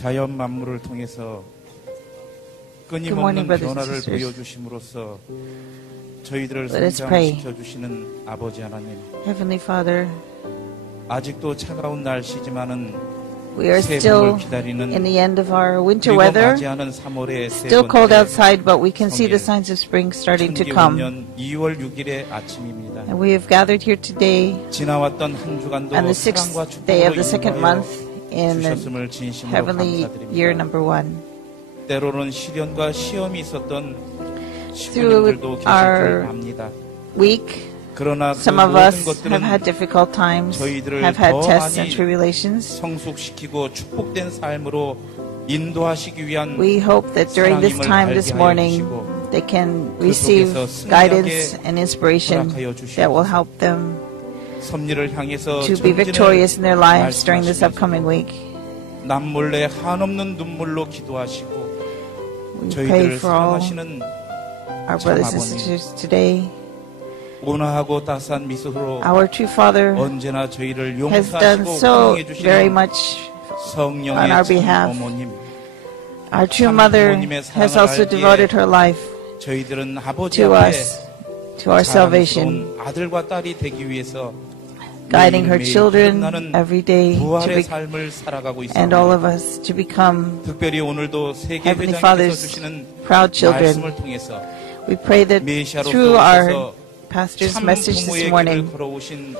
자연 만물을 통해서 Good morning, 끊임없는 brothers and 변화를 sisters. 보여주심으로써 저희들을 Let us pray. 성장시켜 주시는 아버지 하나님, Heavenly Father, 아직도 차가운 날씨지만은 we are 새 still 봄을 기다리는 in the end of our winter 그리고 weather. 맞이하는 3월의 세 Still cold 번째 outside, but we can see the 성일, signs of spring starting to come. 청기원년 2월 6일의 아침입니다. And we have gathered here today 지나왔던 한 주간도 on the 사랑과 sixth day of 축복으로 the second 인도하여 month in the 주셨음을 진심으로 heavenly year 감사드립니다. number 1. 때로는 시련과 시험이 있었던 Through 식구님들도 계실 our 줄 압니다. week, 그러나 그 some of 모든 us have had 것들은 difficult times, 저희들을 have had 더 tests 많이 and tribulations. 성숙시키고 축복된 삶으로 인도하시기 위한 We hope that during this 사랑임을 time 알게 this 하여 morning 주시고 they can 그 receive 속에서 guidance 승리하게 and inspiration 허락하여 that will 주시옵소서. help them 섭리를 향해서 to be victorious in their lives during this 말씀하시면서 upcoming week. 남몰래 한없는 눈물로 기도하시고 We pray 저희들을 for all 사랑하시는 our brothers and 아버님. sisters today. 온화하고 따스한 미소로 Our true Father 언제나 저희를 has done 용서하시고 so 사랑해 very 주시는 much on 성령의 our 참 behalf. 어머님, Our true 참 mother 부모님의 has 사랑을 also 알기에 devoted her life 저희들은 아버지 to 앞에 us, to our salvation, 자랑스러운 아들과 딸이 되기 위해서 guiding her 매일매일 children 거듭나는 every day to 부활의 be, 삶을 살아가고 and all 있습니다. of us to become 특별히 오늘도 세계 Heavenly 회장님께서 Father's 주시는 proud children. 말씀을 통해서 We pray that 메시아로서 through our 오셔서 pastor's 참 message this 부모의 길을 morning, 걸어오신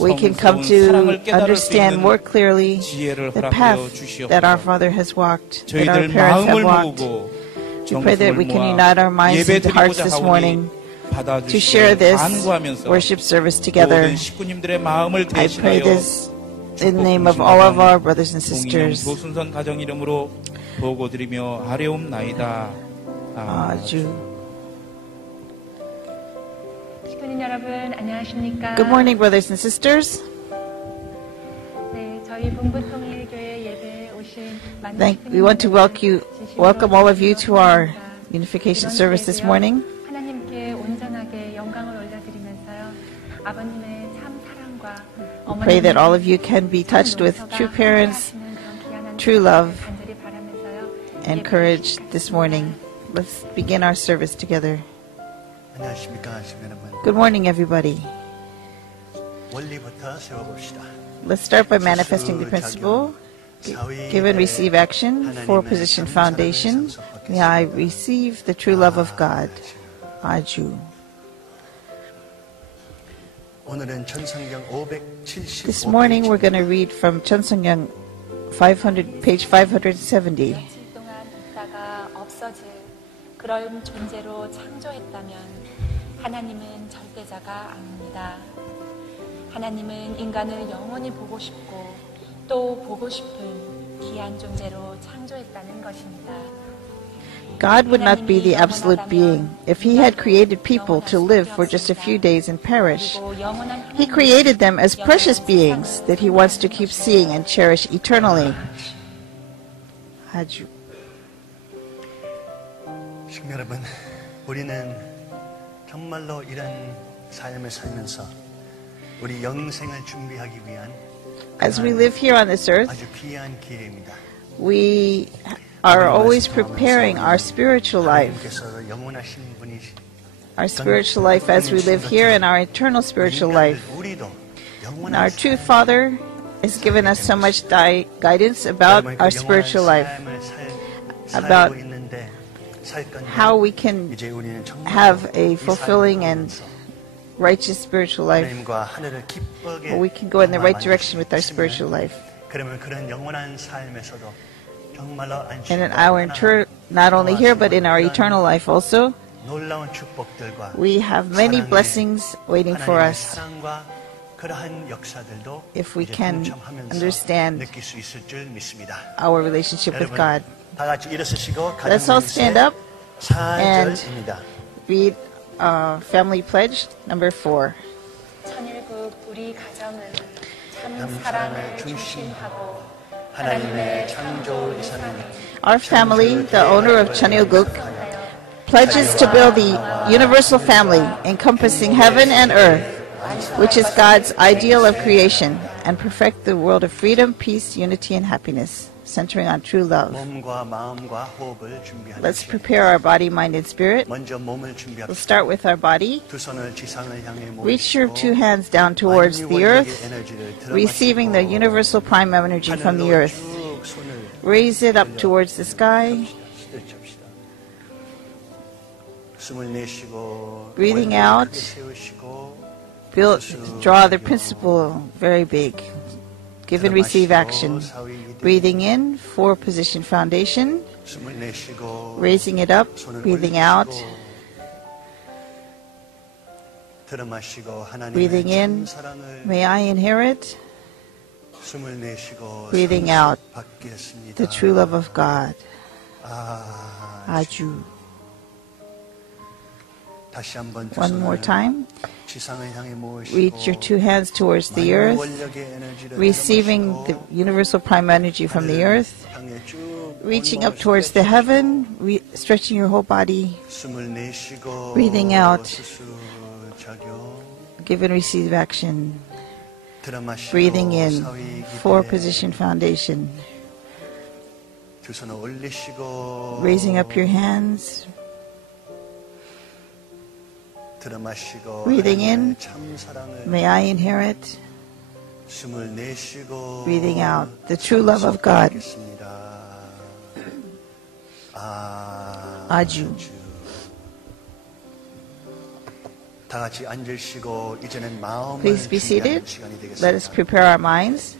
we can come 성스러운 to 사랑을 깨달을 수 understand 있는 more clearly 지혜를 the 허락하여 path that our 주시옵소서. Father has walked, that our 저희들 parents have 마음을 walked. 모으고 We pray that 정성을 we can 모아 unite our minds and hearts 예배드리고자 this 하오니 morning to share 받아주시고 this 간구하면서 worship service together. 모든 식구님들의 마음을 I pray 대신하여 this in the name of all of our brothers and 동인영 sisters. 도순선 가정 이름으로 보고드리며 아뢰옵나이다. Aju. 식구님 여러분 안녕하십니까? Good morning, brothers and sisters. 네, 저희 bunbu통일교회 예배에 오신 많은 We want to welcome all of you to our unification service this morning. 하나님께 온전하게 영광을 올려드리면서요. 아버님의 참 사랑과 Pray that all of you can be touched with true parents, true love, and courage this morning. Let's begin our service together. 안녕하십니까, 여러분. Good morning, everybody. 원리부터 세워봅시다. Let's start by manifesting the principle. Give and receive action for position foundation. May I receive the true love of God. Aju. 오늘은 전성경 575 This morning we're going to read from Cheonseongyang 500, page 570. 며칠 동안 있다가 없어질 그런 존재로 창조했다면 하나님은 절대자가 아닙니다. 하나님은 인간을 영원히 보고 싶고 또 보고 싶은 귀한 존재로 창조했다는 것입니다. God would not be the absolute being if he had created people to live for just a few days and perish. He created them as precious beings that he wants to keep seeing and cherish eternally. Aju. 시청자 여러분, 우리는 정말로 이런 삶을 살면서 우리 영생을 준비하기 위한 As we live here on this earth, 아주 귀한 기회입니다. we are always preparing our spiritual life. 하나님께서 영원하신 분이시 Our spiritual life as we live here and our eternal spiritual life. 우리도 And our true Father has given us so much guidance about our spiritual life, about how we can have a fulfilling and righteous spiritual life, where we can go in the right direction with our spiritual life. 그러면 그런 영원한 삶에서도 정말로 And in our not only here but in our eternal life also, 놀라운 축복들과 we have many blessings waiting for us 그러한 역사들도 if we 이제 can 동참하면서 understand 느낄 수 있을 줄 믿습니다. our relationship with God. 다 같이 일어서시고 Let's all stand up and 4절입니다. read Family Pledge number 4. 천일국 우리 가정은 참 사랑을 사랑을 중심하고 중심하고 하나님의 창조 이사는 Our family, the owner of Chanilguk, pledges to build the universal family encompassing heaven and earth, which is God's ideal of creation, and perfect the world of freedom, peace, unity, and happiness. centering on true love. 몸과 마음과 호흡을 준비하는 Let's 시간. prepare our body, mind, and spirit. 먼저 몸을 We'll 준비합시다. start with our body. 두 손을 지상을 향해 Reach your two 모으시고 hands down towards the earth, 에너지를 receiving the universal prime energy from the earth. 쭉 손을 Raise it up towards the sky. 스트레치합시다. 숨을 내쉬고 Breathing 원리를 out. 크게 세우시고 Draw the principle very big. Give and receive action. Breathing in, 4-position foundation. 숨을 내쉬고 Raising it up, 손을 breathing out. 들어마시고 하나님의 Breathing in, 참 사랑을 may I inherit. 숨을 내쉬고 Breathing out, 받겠습니다. the true love of God. 아주. Aju. 다시 한번 두 One more 손을 time. 지상을 향해 모으시고 Reach your two hands towards the 만유 earth, 원력의 에너지를 receiving the 들어마시고 universal prime energy from the earth, 향해 쭉 reaching 온몸을 up towards the 스트레치하시고 heaven, stretching your whole body. 숨을 내쉬고 Breathing out. 수수 작용 Give and receive action. 들어마시고 Breathing in, 사위 기대 4-position foundation. 두 손을 올리시고 Raising up your hands, 들어마시고 Breathing 하나님의 in. 참 사랑을 may I inherit. 숨을 내쉬고 Breathing out, the true love of God. 받겠습니다. 아주. 다 같이 앉으시고 이제는 마음을 Please be 준비하는 seated. 시간이 Let us 되겠습니다. prepare our minds.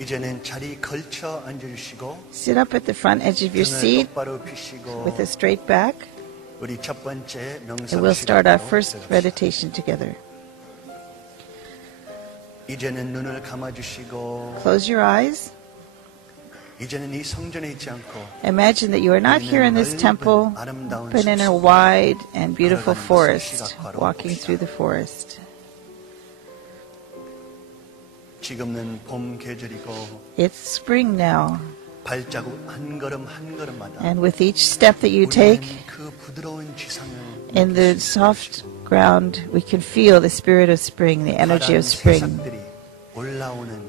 이제는 자리 걸쳐 앉으시고 Sit up at the front edge of your 등을 seat 똑바로 펴시고 with a straight back, 우리 첫 번째 명상 and we'll start our 시간으로 first 들어갑시다. meditation together. 이제는 눈을 감아주시고 Close your eyes. 이제는 이 성전에 있지 않고 Imagine that you are not here in this temple, but in a wide and beautiful forest, walking through the forest. 지금은 봄 계절이고 It's spring now, 발자국 한 걸음 한 걸음마다 and with each step that you take 우리는 그 부드러운 지상을 in the soft ground, we can feel the spirit of spring, the energy of spring. 새싹들이 올라오는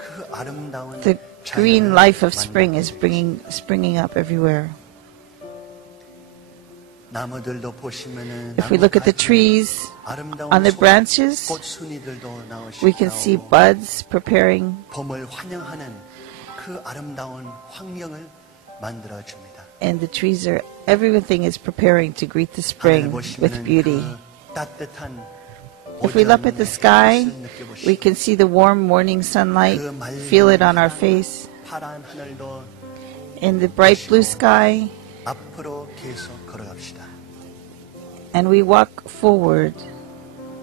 그 아름다운 The green 자연을 life of spring is 만나게 springing up everywhere. 나무들도 보시면은 If we look at the trees, 아름다운 on the branches, 꽃순이들도 we can see buds preparing, 봄을 환영하는 그 아름다운 환경을 만들어 줍니다. and the trees are, everything is preparing to greet the spring with beauty. 그 따뜻한 If we look at the sky, we can see the warm morning sunlight, feel it on our face. 파란 하늘도 In the bright blue sky, 앞으로 계속 걸어갑시다. and we walk forward.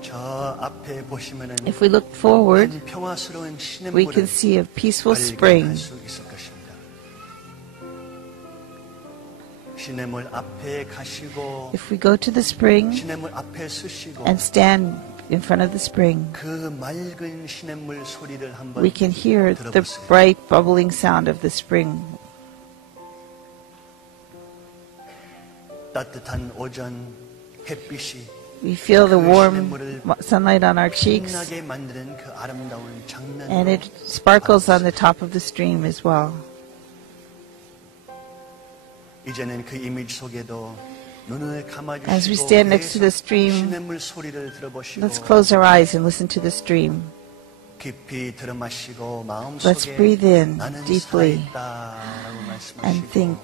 저 앞에 보시면은 If we look forward, 한 평화스러운 we can 시냇물을 see a peaceful spring. 발견할 수 있을 것입니다. 시냇물 앞에 가시고 If we go to the spring 시냇물 앞에 서시고 and stand in front of the spring, 그 맑은 시냇물 소리를 한번 we can hear the 들어보세요. bright bubbling sound of the spring. 따뜻한 오전 햇빛이 We feel the warm sunlight on our cheeks, 빛나게 만드는 그 아름다운 장면. and it sparkles on the top of the stream as well. 이제는 그 이미지 속에도 눈을 감아주시고 As we stand next to the stream, 시냇물 소리를 들어보시고 let's close our eyes and listen to the stream. 깊이 들어마시고 Let's 마음속에 breathe in 나는 deeply 살아있다라고 말씀하시고 and think,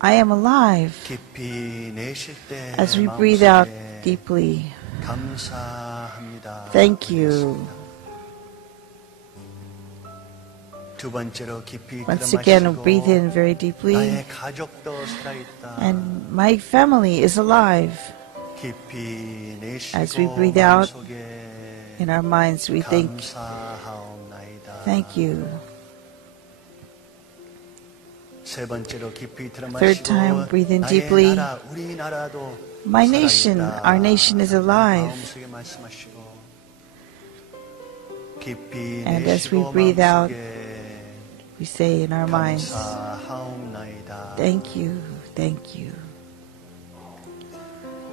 I am alive. 깊이 내쉴 때 As we breathe out 마음속에 deeply, 감사합니다. thank you. 두 번째로 깊이 Once again, 들어마시고 breathe in very deeply. 나의 가족도 살아있다. And my family is alive. 깊이 내쉬고 As we breathe out, 마음속에 In our minds, we think, 감사하옵나이다. thank you. 세 번째로 깊이 들어마시고 Third time, breathe in 나의 deeply. 나라, 우리나라도 My nation, 살아있다. our nation is alive. 마음속에 말씀하시고 깊이 And as we 내쉬고 breathe out, 마음속에 We say in our minds, 감사하옵나이다. thank you, thank you.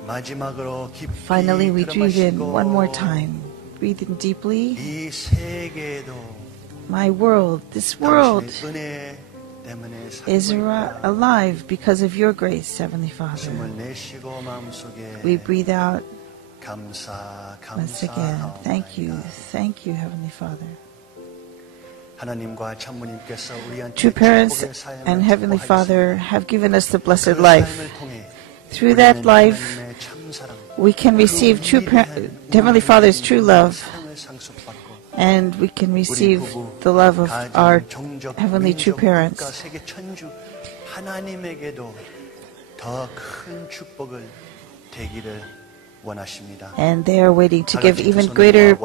마지막으로 깊이 Finally, we breathe in 들어마시고 one more time. Breathe in deeply. 이 세계도 My world, this world 당신의 은혜 때문에 is 살고 있다. alive because of your grace, Heavenly Father. 숨을 내쉬고 마음속에 We breathe out 감사 once again. Thank you, 감사하옵나이다. thank you, Heavenly Father. 하나님과 찬모님께서 우리한테 True parents 축복의 삶을 and Heavenly 축복하였습니다. Father have given us the blessed 그 life. 삶을 통해 Through that 우리는 life, 하나님의 참사랑, we can receive Heavenly Father's true love, 사랑을 상속받고 and we can 우리 receive 부부, the love of our 가정, 종족, heavenly true 민족, 국가, parents. 세계 천주 하나님에게도 더 큰 축복을 되기를 원하십니다. And they are waiting to give even greater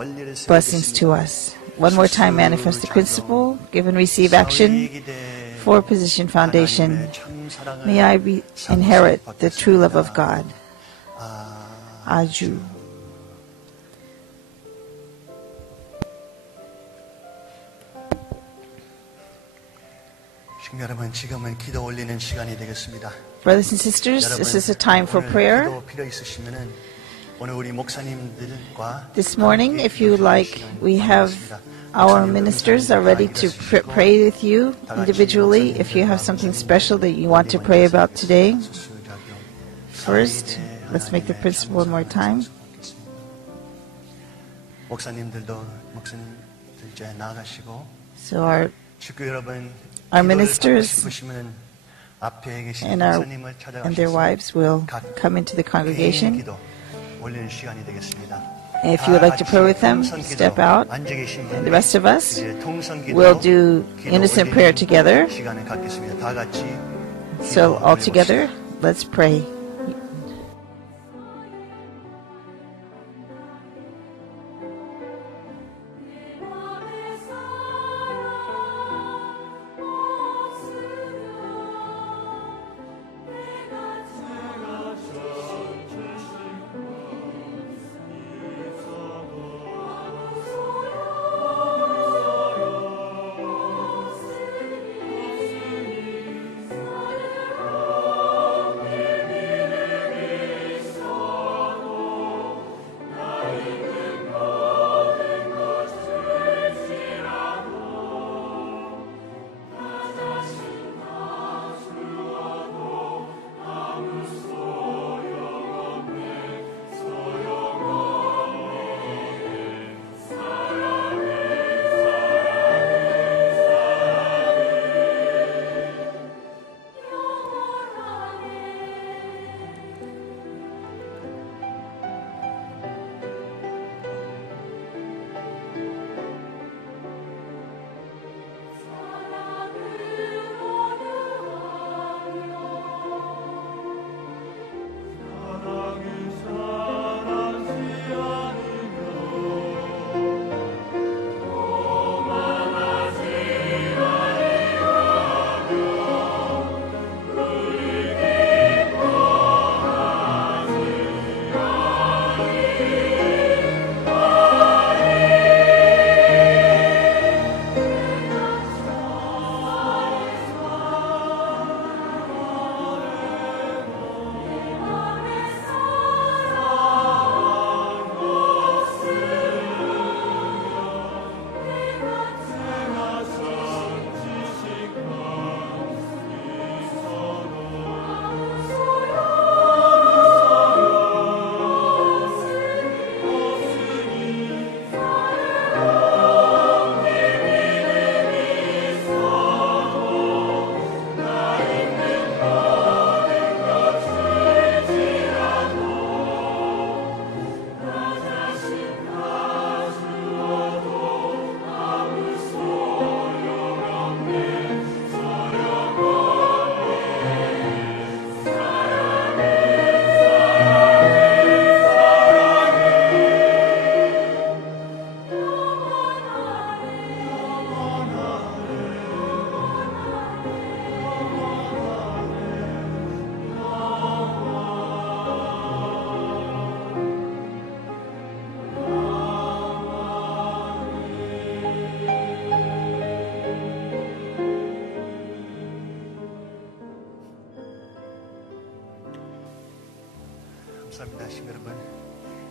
blessings to us. One more time, manifest the principle, give and receive action for Position Foundation. May I inherit the true love of God. Aju. 친구 여러분, 지금은 기도 올리는 시간이 되겠습니다. Brothers and sisters, this is a time for prayer. 기도 필요 있으시면은 오늘 우리 목사님들과 This morning, if you would like, we have our ministers are ready to pray with you individually. If you have something special that you want to pray about today, first, let's make the principle one more time. 목사님들도 목사님들 이제 나가시고 So our 식구 여러분 Our 기도를 ministers 받고 싶으시면은 앞에 계신 and 목사님을 and their 찾아가셔서 wives will come into the 개인 congregation. 기도 올리는 시간이 되겠습니다. And if you would like to pray with them, step out. 앉아 계신 And 분들 the rest of us 이제 통성기도 will do 기도 innocent 올리는 prayer together. 시간을 갖겠습니다. 다 같이 So all together, let's pray. 감사합니다, 친구 여러분.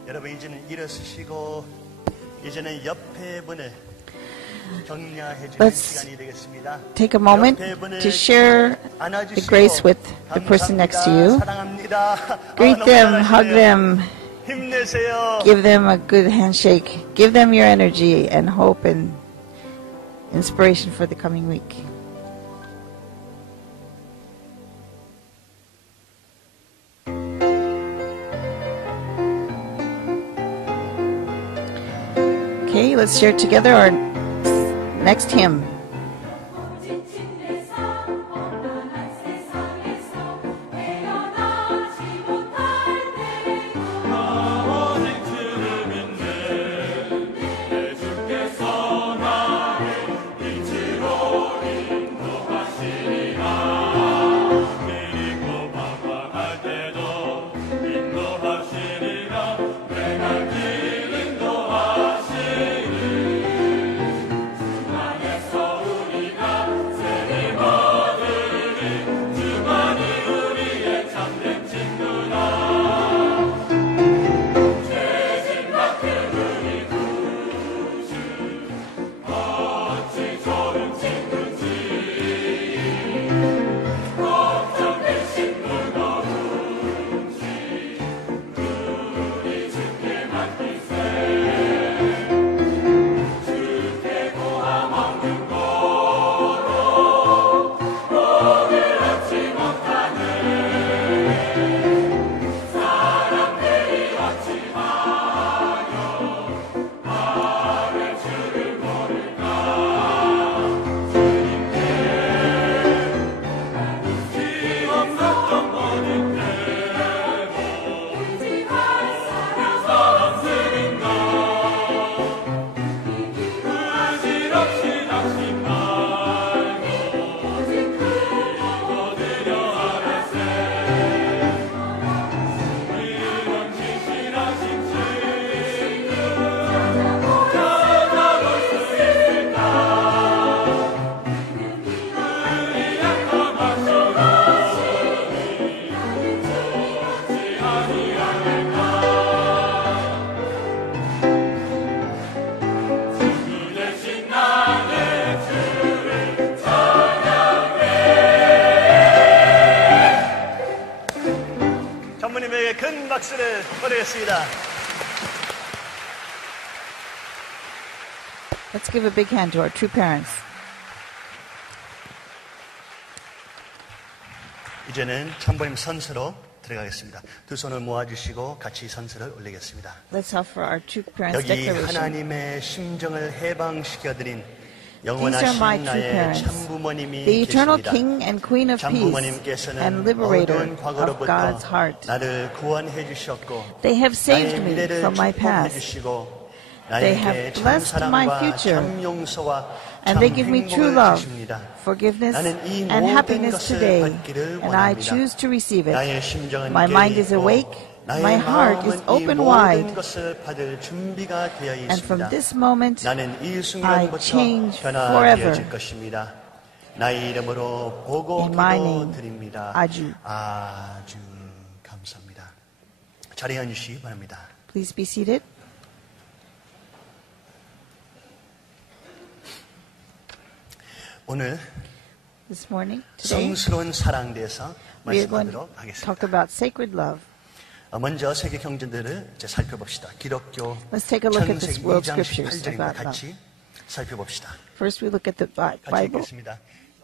여러분 이제는 일어서시고 이제는 옆에 분을 격려해 주는 Let's 시간이 되겠습니다. take a moment to share the grace with the person next to you. 사랑합니다. Greet them, hug them, 힘내세요. give them a good handshake, give them your energy and hope and inspiration for the coming week. Okay, let's share together our next hymn. 전무님에게 큰 박수를 보내겠습니다. Let's give a big hand to our true parents. 이제는 참부님 선서로 들어가겠습니다. 두 손을 모아주시고 같이 선서를 올리겠습니다. Let's offer our true parents 여기 declaration. 하나님의 심정을 해방시켜드린 These are my 영원하신 true 나의 parents, 참부모님이 the eternal 계십니다. King and Queen of Peace and 참부모님께서는 Liberator 어두운 of 과거로부터 God's heart. 나를 구원해 주셨고 They have saved 나의 me 미래를 from my 축복해 past. 주시고 They 나에게 have blessed my 참사랑과 future. 참용서와 And they give me true 행복을 love, 주십니다. forgiveness, 나는 이 and 모든 happiness 것을 today, 받기를 and I 원합니다. choose to receive it. 나의 심정은 My mind is 깨어있고 awake, 나의 my heart is 마음은 이 open 모든 wide, 것을 받을 준비가 되어 and from 있습니다. this moment 나는 이 I 순간부터 change 변화되어질 forever. 것입니다. 나의 이름으로 보고 In my name, 기도드립니다. 아주. 아주 감사합니다. 자리에 앉으시기 바랍니다. Please be seated. 오늘 This morning, today, 성스러운 사랑에 대해서 we are going to 말씀하도록 talk 하겠습니다. about sacred love. 먼저 세계 경전들을 이제 살펴봅시다. 기독교 Let's take a look at 창세기 this world 2장 scriptures 18절입니다. about love. 같이 살펴봅시다. First, we look at the 같이 Bible 읽겠습니다.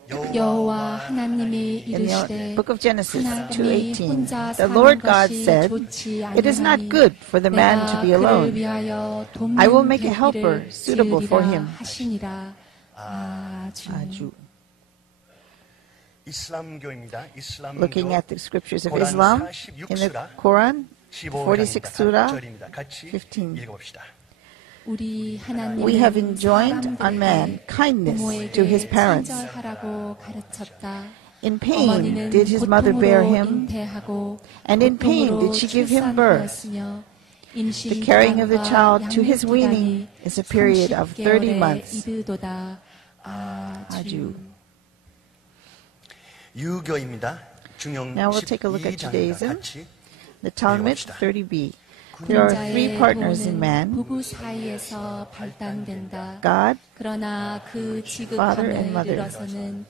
여호와 하나님이 in the 이르시되 book of Genesis 하나님이 2:18. 혼자 The 사는 Lord God 것이 said, 좋지 "It is not 아니하니 good for the man to 내가 be 그를 alone. 위하여 I will make a 돕는 helper 곁을 suitable for 지으리라 him." 하시니라. 아주 아주. 이슬람교입니다. 이슬람교 Looking at the scriptures of 고란 Islam 46 in the 수라, Quran, 15장입니다. 46 surah, 절입니다. 같이 15. 읽어봅시다. 우리 하나님은 We have enjoined on man kindness to his parents. 친절하라고 가르쳤다. In pain 어머니는 did his mother bear 고통으로 him, 잉태하고 and in pain 고통으로 did she give him birth. 출산하였으며 The carrying of the child to his weaning is a period of 30 months. 이르도다. 아주. 유교입니다. 중용 Now we'll take a look at 12장입니다. Judaism. 같이 The Talmud 읽어봅시다. 30b. There are 군자의 three partners in 도는 man: 부부 사이에서 발단된다. God. 그러나 그 Father and 지극함을 mother. 이뤄서는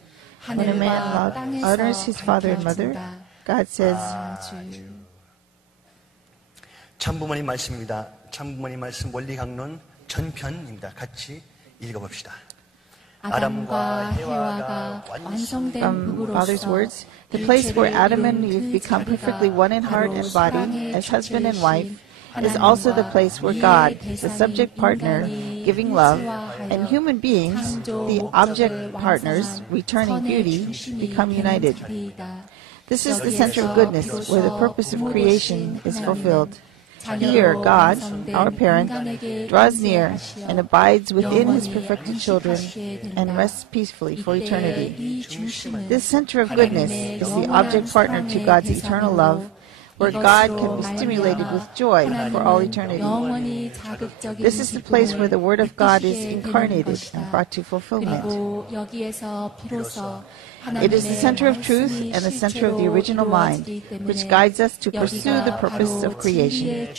When a man 하늘과 honors his 땅에서 father and mother, 밝혀진다. God says, 아주 참부모님 말씀입니다. 참부모님 말씀 원리 강론 전편입니다. 같이 읽어봅시다. 아담과 해와가 완성된 from Father's 부부로서 words, the place where Adam and 일체를 Eve 이룬 become 그 perfectly 자리가 one in heart and 바로 body, as husband and 사랑의 wife, 주체이신 is also the place where God, 하나님과 the subject partner, 인간이 giving love, 일체화하여 and human beings, the 창조 object 목적을 partners, 완성한 returning 선의 beauty, 중심이 become 되는 united. 자리이다. This is the center of goodness, where the purpose of creation is fulfilled. Here, God, our parent, draws near and abides within his perfected children and rests peacefully for eternity. This center of goodness is the object partner to God's eternal love, where God can be stimulated with joy for all eternity. This is the place where the Word of God is incarnated and brought to fulfillment. 그리고 여기에서 비로소 It is the center of truth and the center of the original mind, which guides us to pursue the purpose of creation.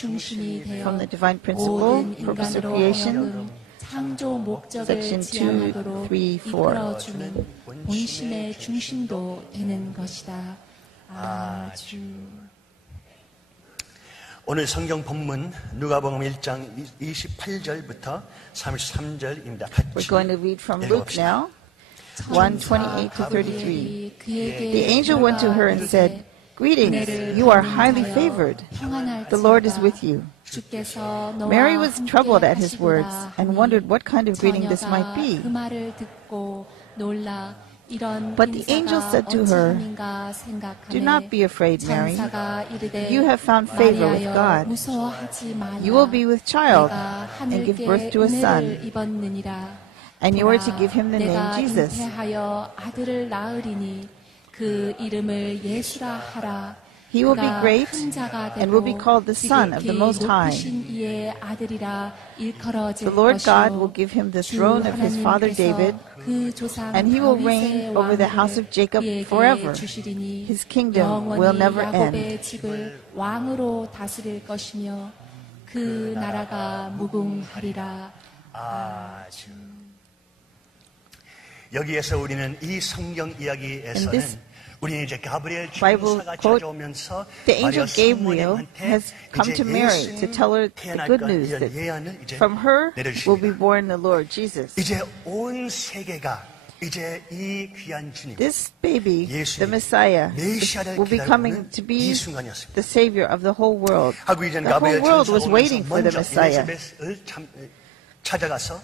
From the Divine Principle, Purpose of Creation, 창조 목적을 Section 2, 지향하도록 3, 4. 이끌어주는 본심의 중심도 되는 것이다. 아주 오늘 성경 본문 누가복음 1장 28절부터 33절입니다. We're going to read from Luke now, 1:28 to 33. The angel went to her and said, "Greetings, you are highly favored. The Lord is with you." Mary was troubled at his words and wondered what kind of greeting this might be. But the angel said to her, "Do not be afraid, Mary. You have found favor with God. You will be with child and give birth to a son, and you are to give him the name Jesus. He will be great and will be called the Son of the Most High. The Lord God will give him the throne of his father David, and he will reign over the house of Jacob forever. His kingdom will never end." 그 나라가 무궁하리라. 아주. 여기에서 우리는 이 성경 이야기에서는 우리는 이제 가브리엘 천사가 찾아오면서 The angel Gabriel has come to Mary to tell her the good news that from her will be born the Lord Jesus. 이제 온 세계가 이제 이 귀한 주님, This baby, the Messiah, will be coming to be the Savior of the whole world. The whole world was waiting for the Messiah. 찾아가서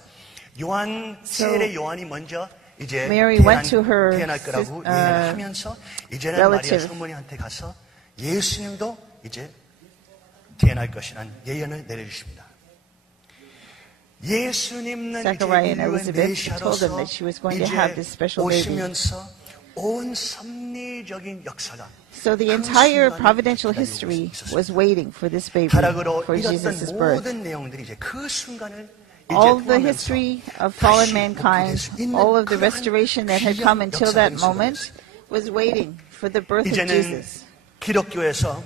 요한 세례 요한이 먼저 이제 Mary went to her 태어날 거라고 예언을 하면서 이제는 relative. 마리아 성모님한테 가서 예수님도 이제 태어날 것이라는 예언을 내려주십니다. 예수님은 Zechariah and 이제 Elizabeth 메시아로서 told them that she was going to have this special baby. 오시면서 온 섭리적인 역사가 So the entire providential history was waiting for this baby, 타락으로 for 잃었던 Jesus' birth. 모든 내용들이 이제 그 순간을 All the history of fallen mankind, all of the restoration that had come until that moment, was waiting for the birth of 이제는 Jesus. 기독교에서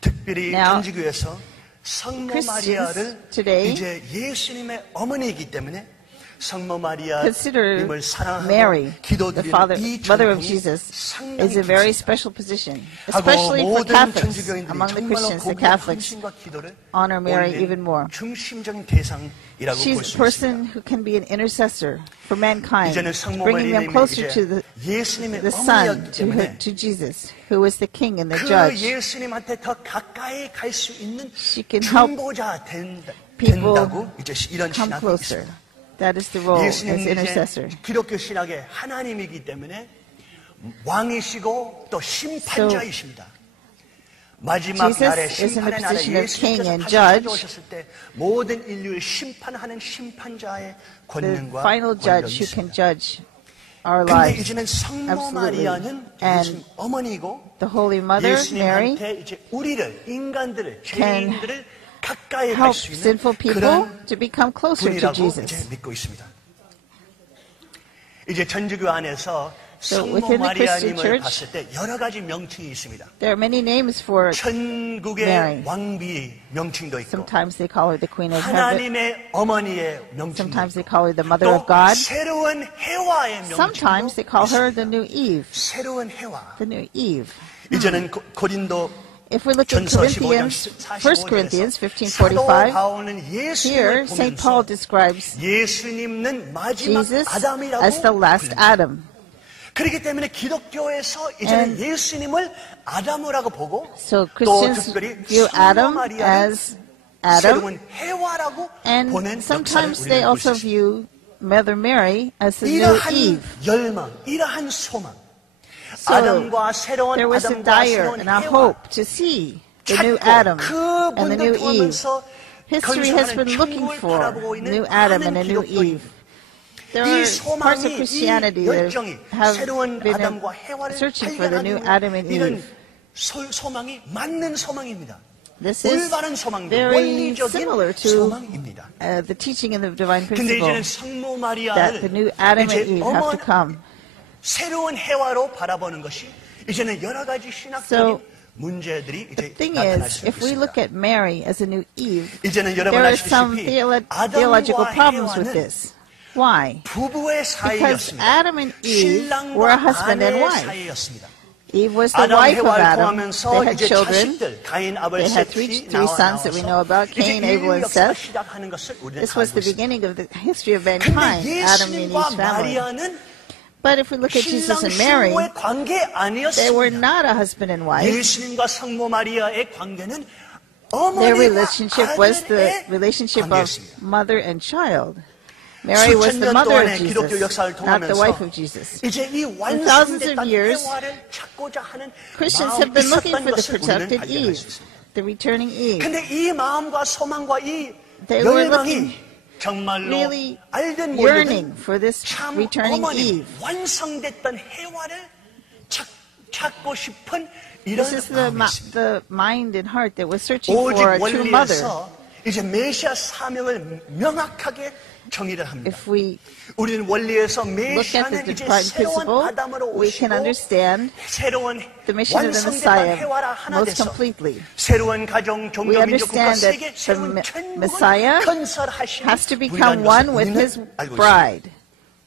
특별히 Now, 천주교에서 성모 Christians 마리아를 today 이제 예수님의 어머니이기 때문에 성모 Consider 마리아님을 사랑하고 Mary, the 기도드리는 이 mother of 전통이 Jesus, 상당히 is a very 크습니다. special position, 하고 especially for 모든 Catholics. 천주교인들이 Among the 정말로 Christians, the 고귀한 Catholics 헌신과 기도를 honor Mary 올리는 even more. 중심적인 대상이라고 She's 볼 a 수 person 있습니다. who can be an intercessor for mankind, 이제는 성모 bringing them 마리아님이 closer to 이제 예수님의 the Son, 어머니였기 때문에 to Jesus, who is the King and the 그 Judge. 예수님한테 더 가까이 갈 수 있는 She can help 중보자 people 된다고 이제 이런 come 신학이 closer. 있습니다. That is the role as 예수님은 intercessor. 이제 기독교 신학의 하나님이기 때문에 왕이시고 또 심판자이십니다. 마지막 Jesus 날에 is in the 심판의 날에 position of king 예수님께서 and 다시 judge. 찾아오셨을 때 모든 인류를 심판하는 심판자의 The 권능과 final judge who can 권력이 있습니다. judge our 근데 lives. 이제는 성모 Absolutely. 마리아는 And 예수님 어머니이고 the Holy Mother, Mary, 예수님한테 이제 우리를 인간들을 can 죄인들을 가까이 갈 help 수 있는 sinful people 그런 to become closer to 분이라고 Jesus. 이제 믿고 있습니다. 이제 천주교 안에서 So 성모 within the Christian 마리아님을 church, 봤을 때 여러 가지 명칭이 있습니다. there are many names for 천국의 Mary. 왕비 명칭도 있고 Sometimes they call her the Queen of Heaven. 하나님의 어머니의 명칭도 Sometimes they 있고 call her the Mother 또 of God. 새로운 해와의 Sometimes 명칭도 they call her 있습니다. the New Eve. 새로운 해와. The New Eve. 이제는 고린도 If we look at 전서 15장 Corinthians, 1 Corinthians 사도 15:45, 바울은 here 예수님을 St. Paul 보면서 describes 예수님은 마지막 Jesus 아담이라고 as the last 불립니다. Adam. 그렇기 때문에 기독교에서 이제는 And 예수님을 아담이라고 보고 So 또 Christians 특별히 view 성모 Adam 마리아를 as Adam, 새로운 해와라고 and 보는 역사를 sometimes 우리는 they 볼 수 also 있습니다. view Mother Mary as the new 이러한 Eve. 열망, 이러한 소망, So 아담과 새로운 there was a 아담과 desire 새로운 and a 해와 hope to see the new 찾고 Adam and the 그분들 new Eve. 통하면서 History has been looking 천국을 for 바라보고 있는 new Adam and a 많은 new 기독교인. Eve. There 이 are parts of 소망이, Christianity 이 that 열정이 have 새로운 been 아담과 해와를 searching for the new Adam and 이런 Eve. 소망이 맞는 소망입니다. This is 올바른 소망입니다. very 원리적인 similar to 소망입니다. the teaching in the divine 근데 principle 이제는 성모 that the new 마리아를 Adam 이제 and Eve have to come. 새로운 해와로 바라보는 것이 이제는 여러 가지 신학적인 So, 문제들이 The 이제 thing 나타날 is, 수 if we look 있습니다. at Mary as a new Eve, 이제는 there 여러분 are some 아시다시피 theological 아담과 problems with 해와는 this. Why? 부부의 Because 사이였습니다. Adam and Eve were 신랑과 a husband and 아내의 wife. 사이였습니다. Eve was the 아담 wife of 해와를 Adam. 통하면서 They had 이제 children. 자식들 가인 아벨 They had 셋이 three sons that we know about, 이제 Cain, Abel, 인류 and 역사가 Seth. 시작하는 것을 우리는 This was 알고 the 있습니다. beginning of the history of 근데 mankind, Adam and 예수님과 Eve's family. 마리아는 But if we look at Jesus 신랑 and Mary, 신부의 관계 they were 아니었습니다. not a husband and wife. 예수님과 성모 마리아의 관계는 Their 어머니와 relationship was the 아들의 relationship of 관계였습니다. mother and child. Mary was 수천 the 년 mother of 동안의 기독교 Jesus, 역사를 not the wife of 통하면서 Jesus. 이제 이 thousands of 완성됐던 years, 해와를 찾고자 하는 Christians 마음이 have been looking 있었던 for the 것을 우리는 protected 발견할 Eve, 수 있습니다. the returning Eve. 근데 이 마음과 소망과 이 They were 열망이 정말로 really 알든 yearning 모르든 for this 참 returning 어머니 Eve. 완성됐던 해와를 찾고 싶은 이런 This is the, 마음이 있습니다. the mind and heart that was searching 오직 for a true mother. 원리에서 이제 메시아 사명을 명확하게 정의를 합니다. If we 우리는 원리에서 look at the 메시아는 이제 divine 새로운 principle, 아담으로 we can 오시고 understand 새로운 the mission of the 완성된 Messiah 해와라 하나 most 돼서 completely. 새로운 가정, 종교, We 민족, 국가, understand that 세계 the 새로운 Messiah 천국을 건설하시는 has to 분이라는 become 것을 one with 우리는 his 알고 있습니다. bride.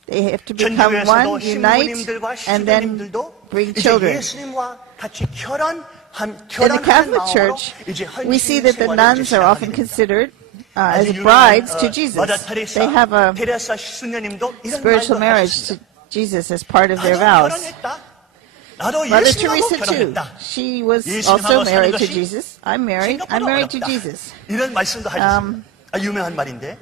They have to become 전교에서도 one, unite, 신부님들과 and then 신부님들도 bring 이제 children. 예수님과 같이 결혼하는 In the Catholic 마음으로 Church, 이제 we see that the 헌신 nuns are 생활을 often 이제 시작하게 됩니다. considered as 아주 brides 유명한, to Jesus. 마다 They have a 테레사 수녀님도 이런 spiritual 말도 marriage to 하셨습니다. Jesus as part of their 나도 vows. 결혼했다. 나도 Mother 예수님하고 Teresa too. 결혼했다. She was 예수님하고 also 사는 married to 것이 Jesus. I'm married. I'm 생각보다 married to 어렵다. Jesus. 이런 말씀도 하셨습니다. 유명한 말인데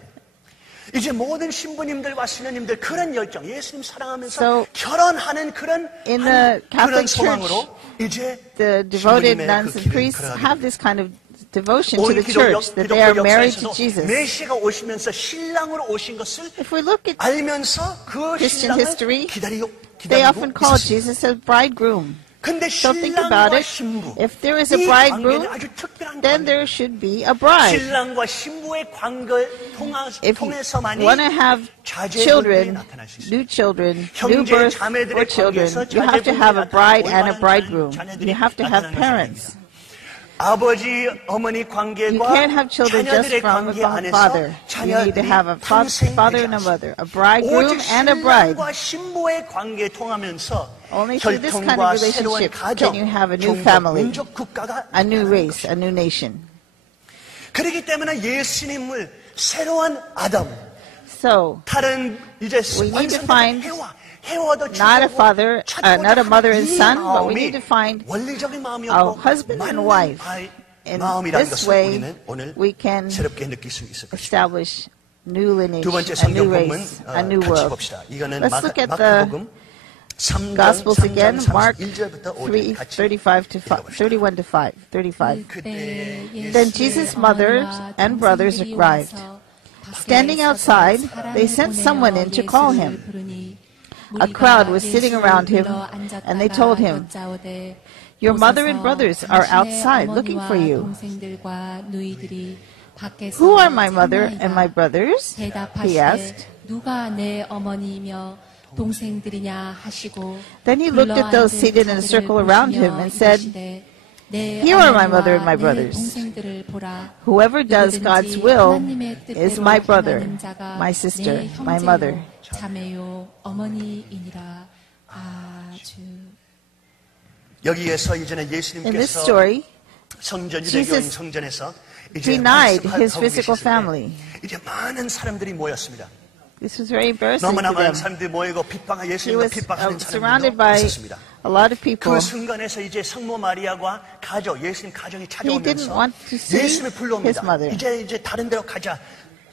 이제 모든 신부님들과 수녀님들 그런 열정, 예수님 사랑하면서 So, 결혼하는 그런 in the 그런 Catholic 소망으로 이제 The devoted 신부님의 nuns 그 and 길을 priests 걸어가게 have this kind of devotion to 온 the 기독교 church, that they are married to 역사에서도 Jesus. 메시아가 오시면서 신랑으로 오신 것을 If we look at, 알면서 그 Christian 신랑을 history, 기다리고 they often call 있었습니다. Jesus as bridegroom. 근데 So think about 신랑과 it. 신부 If there is a 이 bridegroom, 관계는 아주 특별한 then 관계. there should be a bride. 신랑과 신부의 관계를 If you 통해서만이 want to have 자제분들이 children, 나타날 수 있습니다. new children, new 형제 birth 자매들의 for children, 관계에서 you have to have a bride and a 자제분들이 bridegroom. 자녀들이 You have to have 나타나는 parents. 아버지, 어머니 You 관계과 can't have children just 자녀들의 from 관계 a 안에서 father. You need to 자녀들이 have a father and a mother, a bridegroom 오직 and a bride. 신랑과 신부의 관계에 통하면서 Only through this kind 혈통과 of 새로운 relationship 가정, can you have a new 종족, family, 민족, 국가가 a new 나타나는 race, 것입니다. a new nation. 그렇기 때문에 예수님을 새로운 아담, So, 다른 이제 We need to 완성된 find 해와도 not a 주고 father, 찾고자 not a mother and 이 son, but we 마음이 need to find 원리적인 a 마음이었고 husband and 맞는 wife. In 마음이라는 this 것을 way, 우리는 오늘 we can 새롭게 느낄 수 있을 것입니다. establish new lineage, 두 번째 a new 성경 본문 race, a new 같이 world. 봅시다. 이거는 Let's look at the 마가복음 3장 Gospels again, Mark 31절부터 5절 3, 같이 35 to 5, 읽어봅시다. 31 to 5, 35. 그때 Then Jesus' mother and brothers arrived. Standing outside, they sent someone in to call him. A crowd was sitting around him, and they told him, "Your mother and brothers are outside looking for you." Who are my mother and my brothers? He asked. 누가 내 어머니이며 동생들이냐 하시고 Then he looked at those seated in a circle around him and said, Here are my mother and my brothers. Whoever does God's will is my brother, my sister, my mother. 자매요 어머니이니라. 아주 여기에서 이제는 In this 예수님께서 story, 성전 유대교인 Jesus 성전에서 이제 denied 말씀하고 his physical 계실 때 family. 이제 많은 사람들이 모였습니다. This was very embarrassing 너무나 to 많은 them. 사람들이 모이고 빗방아 He 예수님을 was 빗방하는 surrounded 사람들도 by 있었습니다. a lot of people. 그 순간에서 이제 성모 마리아와 가족, 예수님 가정이 He didn't 찾아오면서 want to see 예수님을 his 불러옵니다. mother. 이제 다른 데로 가자.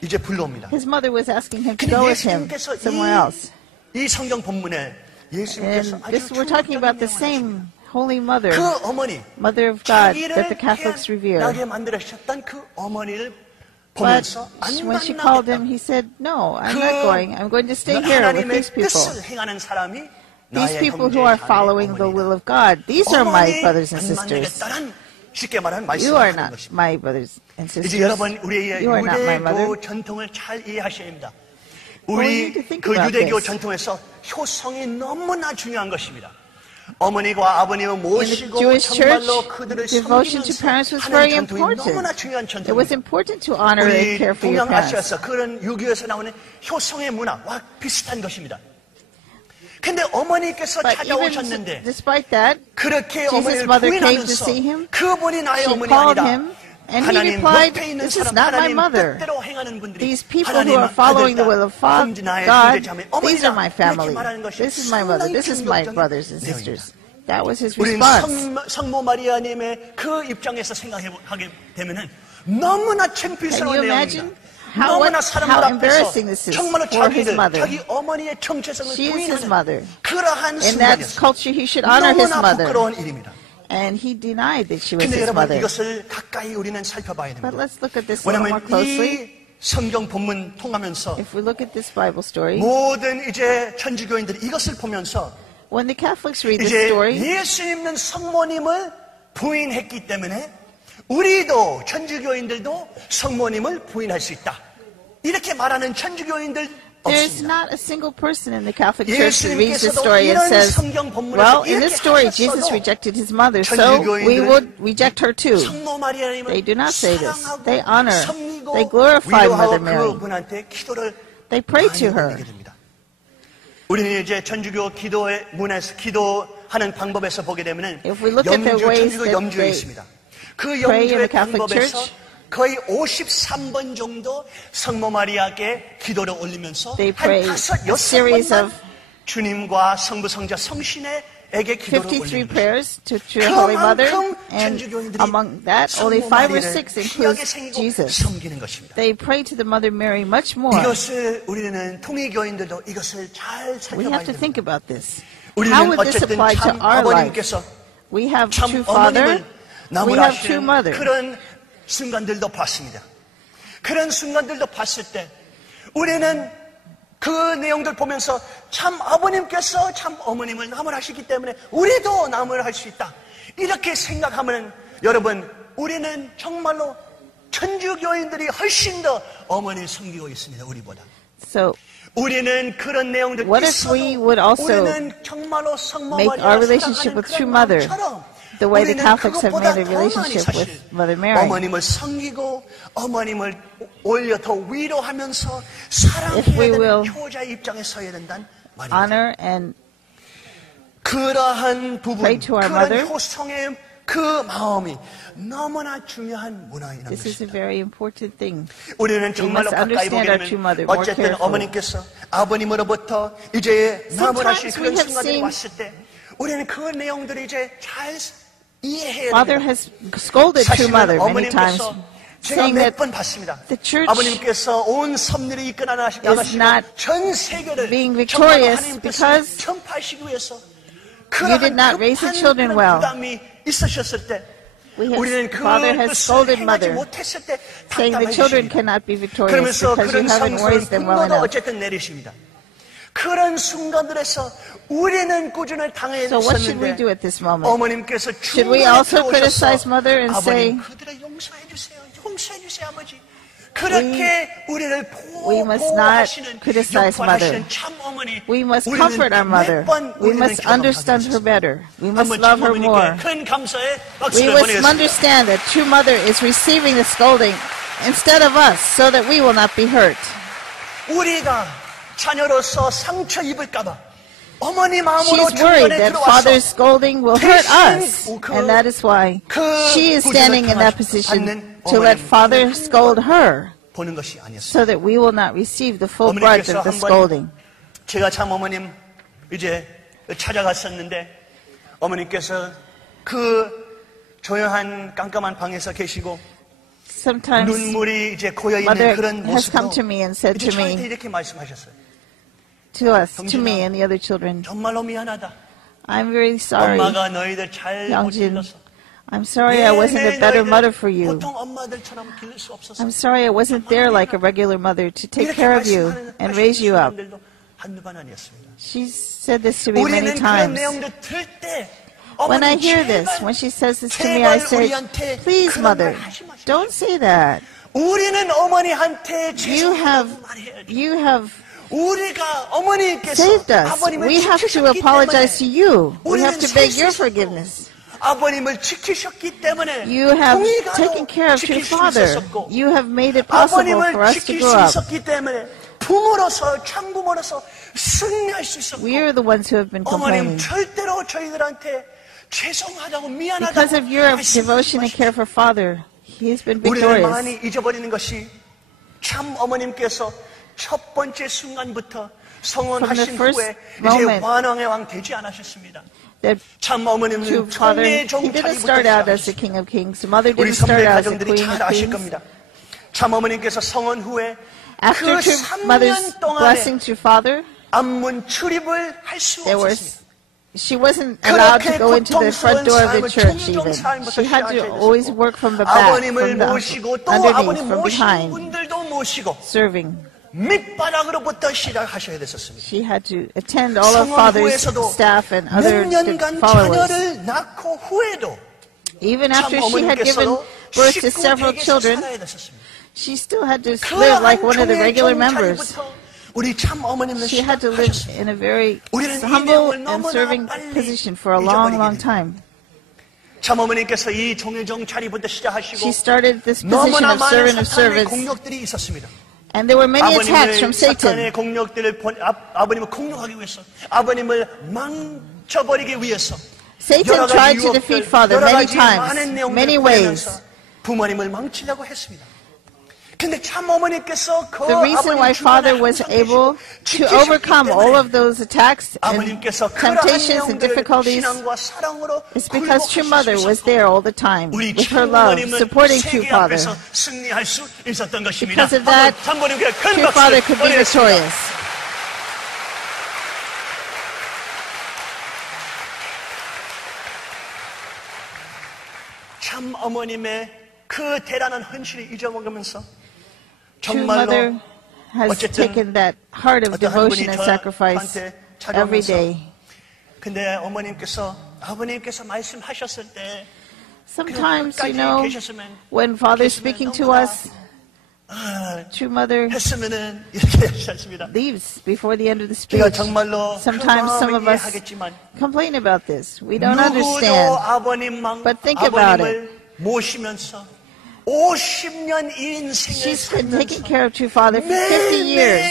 이제 불러옵니다. His mother was asking him to 근데 go with him 예수님께서 somewhere else. 이 성경 본문에 예수님께서 And 아주 this, we're talking about the same Holy Mother, 그 어머니, Mother of God 자기를 that the Catholics revere. 태어나게 만들으셨던 그 어머니를 But 보면서 안 when she called him, 만나겠다. he said, No, I'm not going. I'm going to stay here with 하나님의 these people. 뜻을 행하는 사람이 These 나의 people 형제, who are 자매, following the 어머니다. will of God. These are my 어머니 brothers and 안 sisters. 만나겠다는 쉽게 말하는 You 말씀을 are 하는 not 것입니다. my brothers and sisters. 이제 여러분 우리의 You are not my mother. 유대교 전통을 잘 이해하셔야 합니다. we 우리 need to think 그 about 유대교 this. 전통에서 효성이 너무나 중요한 것입니다. 어머니와 아버님을 모시고 Jewish church, 정말로 그들을 devotion to parents was 섬기면서 very 하는 전통이 너무나 important. 중요한 It was 전통입니다. important to honor and 우리 care for your parents. 동양아시아에서 그런 유교에서 나오는 효성의 문화와 비슷한 것입니다. 근데 어머니께서 But even 찾아오셨는데 despite that, 그렇게 Jesus' 어머니를 mother came to 부인하면서 see him. 그분이 나의 She 어머니 called 아니다. him, and he 하나님 replied, 옆에 있는 This is 사람, not my 하나님 mother. 뜻대로 행하는 분들이 These people who 하나님 are following the will of 아들이다, God, 형제, 자매, these are my 어머니다. family. 이렇게 말하는 것이 This is my mother. 상당히 This is my 충격적인 brothers and 내용입니다. sisters. That was his 우리는 response. 성모 마리아님의 그 입장에서 생각하게 되면은 너무나 창피스러운 Can you 내용입니다. imagine 너무나 사람들 how embarrassing 앞에서 this is 정말로 for his 자기를 mother. 자기 어머니의 정체성을 She is his 부인하는 mother. 그러한 In that 순간이었어요. culture, he should honor his 너무나 mother. 부끄러운 일입니다. And he denied that she was 근데 his 여러분 mother. 이것을 가까이 우리는 살펴봐야 But 됩니다. let's look at this a little more 왜냐하면 closely. 이 성경 본문 통하면서 If we look at this Bible story, 모든 이제 천주교인들이 이것을 보면서 when the Catholics read this 이제 story, 예수 믿는 성모님을 부인했기 때문에 우리도 천주교인들도 성모님을 부인할 수 있다. 이렇게 말하는 천주교인들 there's 없습니다. not a single person in the Catholic Church that reads this 예수님께서도 story and 이런 says, 성경 본문에서 well, in this 이렇게 story, 하셨어도 Jesus rejected his mother, so we would reject her too. 성모 마리아님을 They do not say this. 사랑하고 They honor, 섬기고 they glorify 위로하고 Mother Mary. 그분한테 기도를 They pray 많이 to her. 올리게 됩니다. 우리는 이제 천주교 기도의 문에서 기도하는 방법에서 보게 되면은 If we look at the ways 천주교 that 염주에 they 있습니다. 그 pray in the 염주의 Catholic 방법에서 Church, 거의 53번 정도 성모 마리아께 기도를 올리면서 They 한 pray 5, a series 6번만 of 주님과 성부 성자 성신에게 기도를 53 올리는 것입니다. prayers to the Holy Mother, 그만큼 and 천주교인들이 among that, only 성모 5 or 마리아를 6 귀하게 includes 생기고 Jesus. 섬기는 것입니다. They pray to the Mother Mary much more. 이것을 우리는 통일교인들도 이것을 잘 We 살펴봐야 have to 됩니다. think about this. How 우리는 would this 어쨌든 apply to 참 our life? 아버님께서 We have 참 true father, 어머님을 we have true 나무라시는 mother. 그런 순간들도 봤습니다. 그런 순간들도 봤을 때 우리는 그 내용들 보면서 참 아버님께서 참 어머님을 나무라시기 때문에 우리도 나무를 할 수 있다. 이렇게 생각하면 여러분 우리는 정말로 천주교인들이 훨씬 더 어머니를 섬기고 있습니다. 우리보다. So 우리는 그런 내용들 What if we would also 우리는 정말로 성모 make our 마리아를 relationship 생각하는 with 그런 true mother 마음처럼 the way the 우리는 Catholics have 그것보다 made a 더 relationship 많이 with 사실 Mother Mary? 어머님을 섬기고 어머님을 오히려 더 위로하면서 If we 사랑해야 will 되는 효자의 입장에 서야 된다는 말입니다. honor and 그러한 부분, pray to our 그런 mother. 효성의 그 마음이 너무나 중요한 문화이라는 this is a 것입니다. very important thing. 우리는 정말로 must 가까이 보게 understand our true mother 되면 more 어쨌든 carefully. 어머님께서 아버님으로부터 이제 나무라시 Sometimes we 그런 have 순간이 seen- 왔을 때 우리는 그 내용들을 이제 잘 이해해야 Father 됩니다. has scolded true 사실은 mother many times, 어머님께서 제가 saying 몇 that 번 봤습니다. the church 아버님께서 온 섭리를 이끌어 나가시고 not 전 세계를 being 정말 victorious 하나님께서 because 전파하시기 위해서 you did not raise the children well. 부담이 있으셨을 때 we have, 우리는 그 Father has 뜻을 scolded 행하지 mother, 못했을 때 saying the children 답답해지십니다. cannot be victorious 그러면서 because you 그런 haven't 상승을 raised them well 분노도 enough. 어쨌든 내리십니다. 그런 순간들에서 우리는 꾸준히 당해 So what should we 있었는데 do at this moment? 어머님께서 Should we 중간에 also 들어오셔서 criticize mother and say, 아버님 그들을 용서해 주세요. 용서해 주세요 아버지. 그렇게 우리를 we must not 보호하시는 criticize mother. 역할하시는 참 어머니 We must 우리는 comfort our mother. 몇번 We 우리는 must understand her 경험하게 better. We must 한번 love 참 her more. 어머니께 큰 감사의 We 박수를 must 보내겠습니다. understand that true mother is receiving the scolding instead of us so that we will not be hurt. 우리가 자녀로서 상처 입을까봐 어머니 마음으로 She's worried 중간에 that 들어와서 father's scolding will hurt us, and that is why she is standing in that position to let father scold her 보는 것이 아니었어요. so that we will not receive the full brunt of the scolding. 제가 참 어머님 이제 찾아갔었는데 어머님께서 그 조용한 깜깜한 방에서 계시고 Sometimes 눈물이 이제 고여 있는 mother 그런 has come 모습으로 to me and said 이제 to me, 저한테 이렇게 말씀하셨어요. to us, to me and the other children, 정말로 미안하다. I'm very sorry, 엄마가 너희들 잘 못 Youngjin. 길러서 I'm sorry I wasn't a better mother for you. 보통 엄마들처럼 기를 수 없었어. I'm sorry I wasn't there like a regular mother to take care of you and raise you up. 한두 번 아니었습니다. She said this to me many 우리는 그런 times. 내용들 들을 때 When I 어머니 hear this, when she says this to me, I say, please, mother, don't say that. 우리는 어머니한테 You have 우리가 어머니께서 saved us. 아버님을 We have to 지키셨기 apologize to 때문에 you. We have 우리는 to beg 살 your 수 있었고, forgiveness. 아버님을 지키셨기 때문에 You have 통일가도 taken care of 지킬 your 수 father. 있었고, You have made it possible 아버님을 for us to 지킬 grow 수 up. 있었기 때문에 부모로서 창부모로서 승리할 수 있었고 We are the ones who have been 어머님 complaining. 절대로 저희들한테 죄송하다고 미안하다고 Because of your 말씀 devotion and care for father, he has been 우리는 victorious. 많이 잊어버리는 것이 참 어머님께서 첫 번째 순간부터 성원하신 From the first 후에 이제 moment 왕왕의 왕 되지 않으셨습니다. That 참 true 어머님은 father, 총의 he 종자리부터 didn't start out as the 시작하셨습니다. king of kings. The mother 우리 didn't start 선배 out as the 가정들이 queen 잘 of 아실 kings. 겁니다. 참 어머님께서 성원 후에 After 그 true 3년 mother's 동안에 blessing to father, 안문 출입을 할 수 there 없었습니다. she wasn't allowed to 그렇게 go into the front door of the 고통스러운 church 삶을 even. 종종 She had to 시작하셔야 always 됐었고, work from the back, 아버님을 from the 모시고 또 underneath, 아버님 from 모시는 behind, 분들도 모시고 serving. 밑바닥으로부터 시작하셔야 됐었습니다. She had to attend all of 성원 father's 후에서도 staff and 몇 other 년간 followers. 자녀를 낳고 후에도 Even 참 after she had given 어머님께서도 birth to several 식구댁에서 children, 살아야 됐었습니다. she still had to live like one of the regular 종의 members. 종자리부터 우리 참 어머님은 She had to live 시작하셨습니다. in a very 우리는 이 humble 내용을 and 너무나 serving 빨리 position for a long, 잊어버리게 long 됩니다. time. 참 어머님께서 이 종의종 자리부터 시작하시고 She started this position 너무나 of 많은 servant of 사탄의 servants, 공격들이 있었습니다. and there were many attacks from 사탄의 Satan. 공격들을 아버님을 공격하기 위해서 아버님을 망쳐버리기 위해서 Satan 여러 가지 tried to 유혹들, defeat father 여러 many 가지 많은 times, 내용들을 many 보내면서 ways. 부모님을 망치려고 했습니다. 근데 참 어머니께서 그 The reason why 아버님 father 주변에 was 항상 able 계시고 to 지키셨기 overcome all 때문에 of those attacks and 아버님께서 그러한 temptations and 내용들을 difficulties 신앙과 사랑으로 is because true mother was 굴복하실 수 there all the time 우리 with her love, 장모님은 supporting true 세계 father. 앞에서 승리할 수 있었던 것입니다. Because of that, 장모님께 큰 true 박수 father could be 보내겠습니다. victorious. 참 어머님의 그 대단한 헌신을 잊어먹으면서 True 정말로 mother has 어쨌든 taken that heart of 어떤 한 devotion 분이 and sacrifice 저한테 every 찾아오면서 day. 근데 아버님께서 말씀하셨을 때 Sometimes, you 끝까지 know, 계셨으면 when father's 계시면 speaking to 너무나 us, true mother 했으면은 이렇게 하셨습니다. leaves before the end of the 제가 speech. 정말로 그 Sometimes some 마음을 of us 이해하겠지만 complain about this. We don't 누구도 understand. But think about 아버님을 모시면서 50년 인생을 She's been taking 살면서 care of true father for 50 years.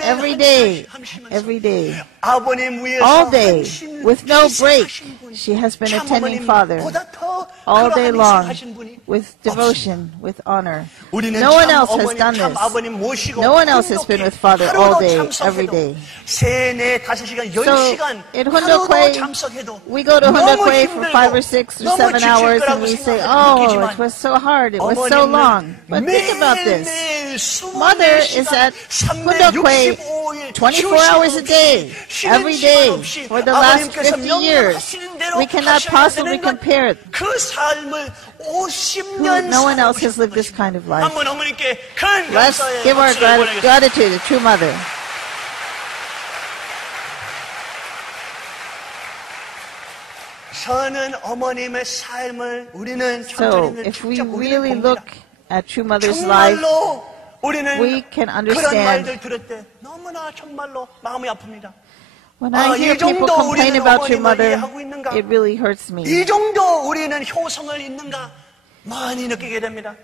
Every day, every day, 아버님 위해서 all day, 헌신을 with no break, 희생하신 분이 she has been 참 attending father 어머님보다 더 all 그러한 day 희생을 long 하신 분이 with devotion, with honor. 우리는 No one 참 else has 어머님, done 참 this. 아버님 모시고 No one else has been with father all day, every day. 3, 4, 5시간, 10시간 in 하루도 Hundokwae, 참석해도 We go to 너무 Hundokwae for 힘들고 5 or 6 or 너무 7 지칠 hours 거라고 and we say, 생각하고 oh, 느끼지만 it was so hard, it was so long. But think about this. Mother is at Hundokwae 24 hours a day, every day, for the last 50 years. We cannot possibly compare. 그 삶을 50년 No one else has lived this kind of life. 한번 어머니께 큰 Let's 감사의 give our 박수를 보내겠습니다. gratitude to true mother. 저는 어머님의 삶을 우리는 So, 청소년들 if we 직접 우리는 really 봅니다. look a true mother's life, 정말로 우리는 we can 그런 understand. 말들 들을 때 너무나 정말로 마음이 아픕니다. When I hear 이 people 정도 complain 우리는 about your 어머님을 mother, 이해하고 있는가? it really hurts me. 이 정도 우리는 효성을 있는가 많이 느끼게 됩니다.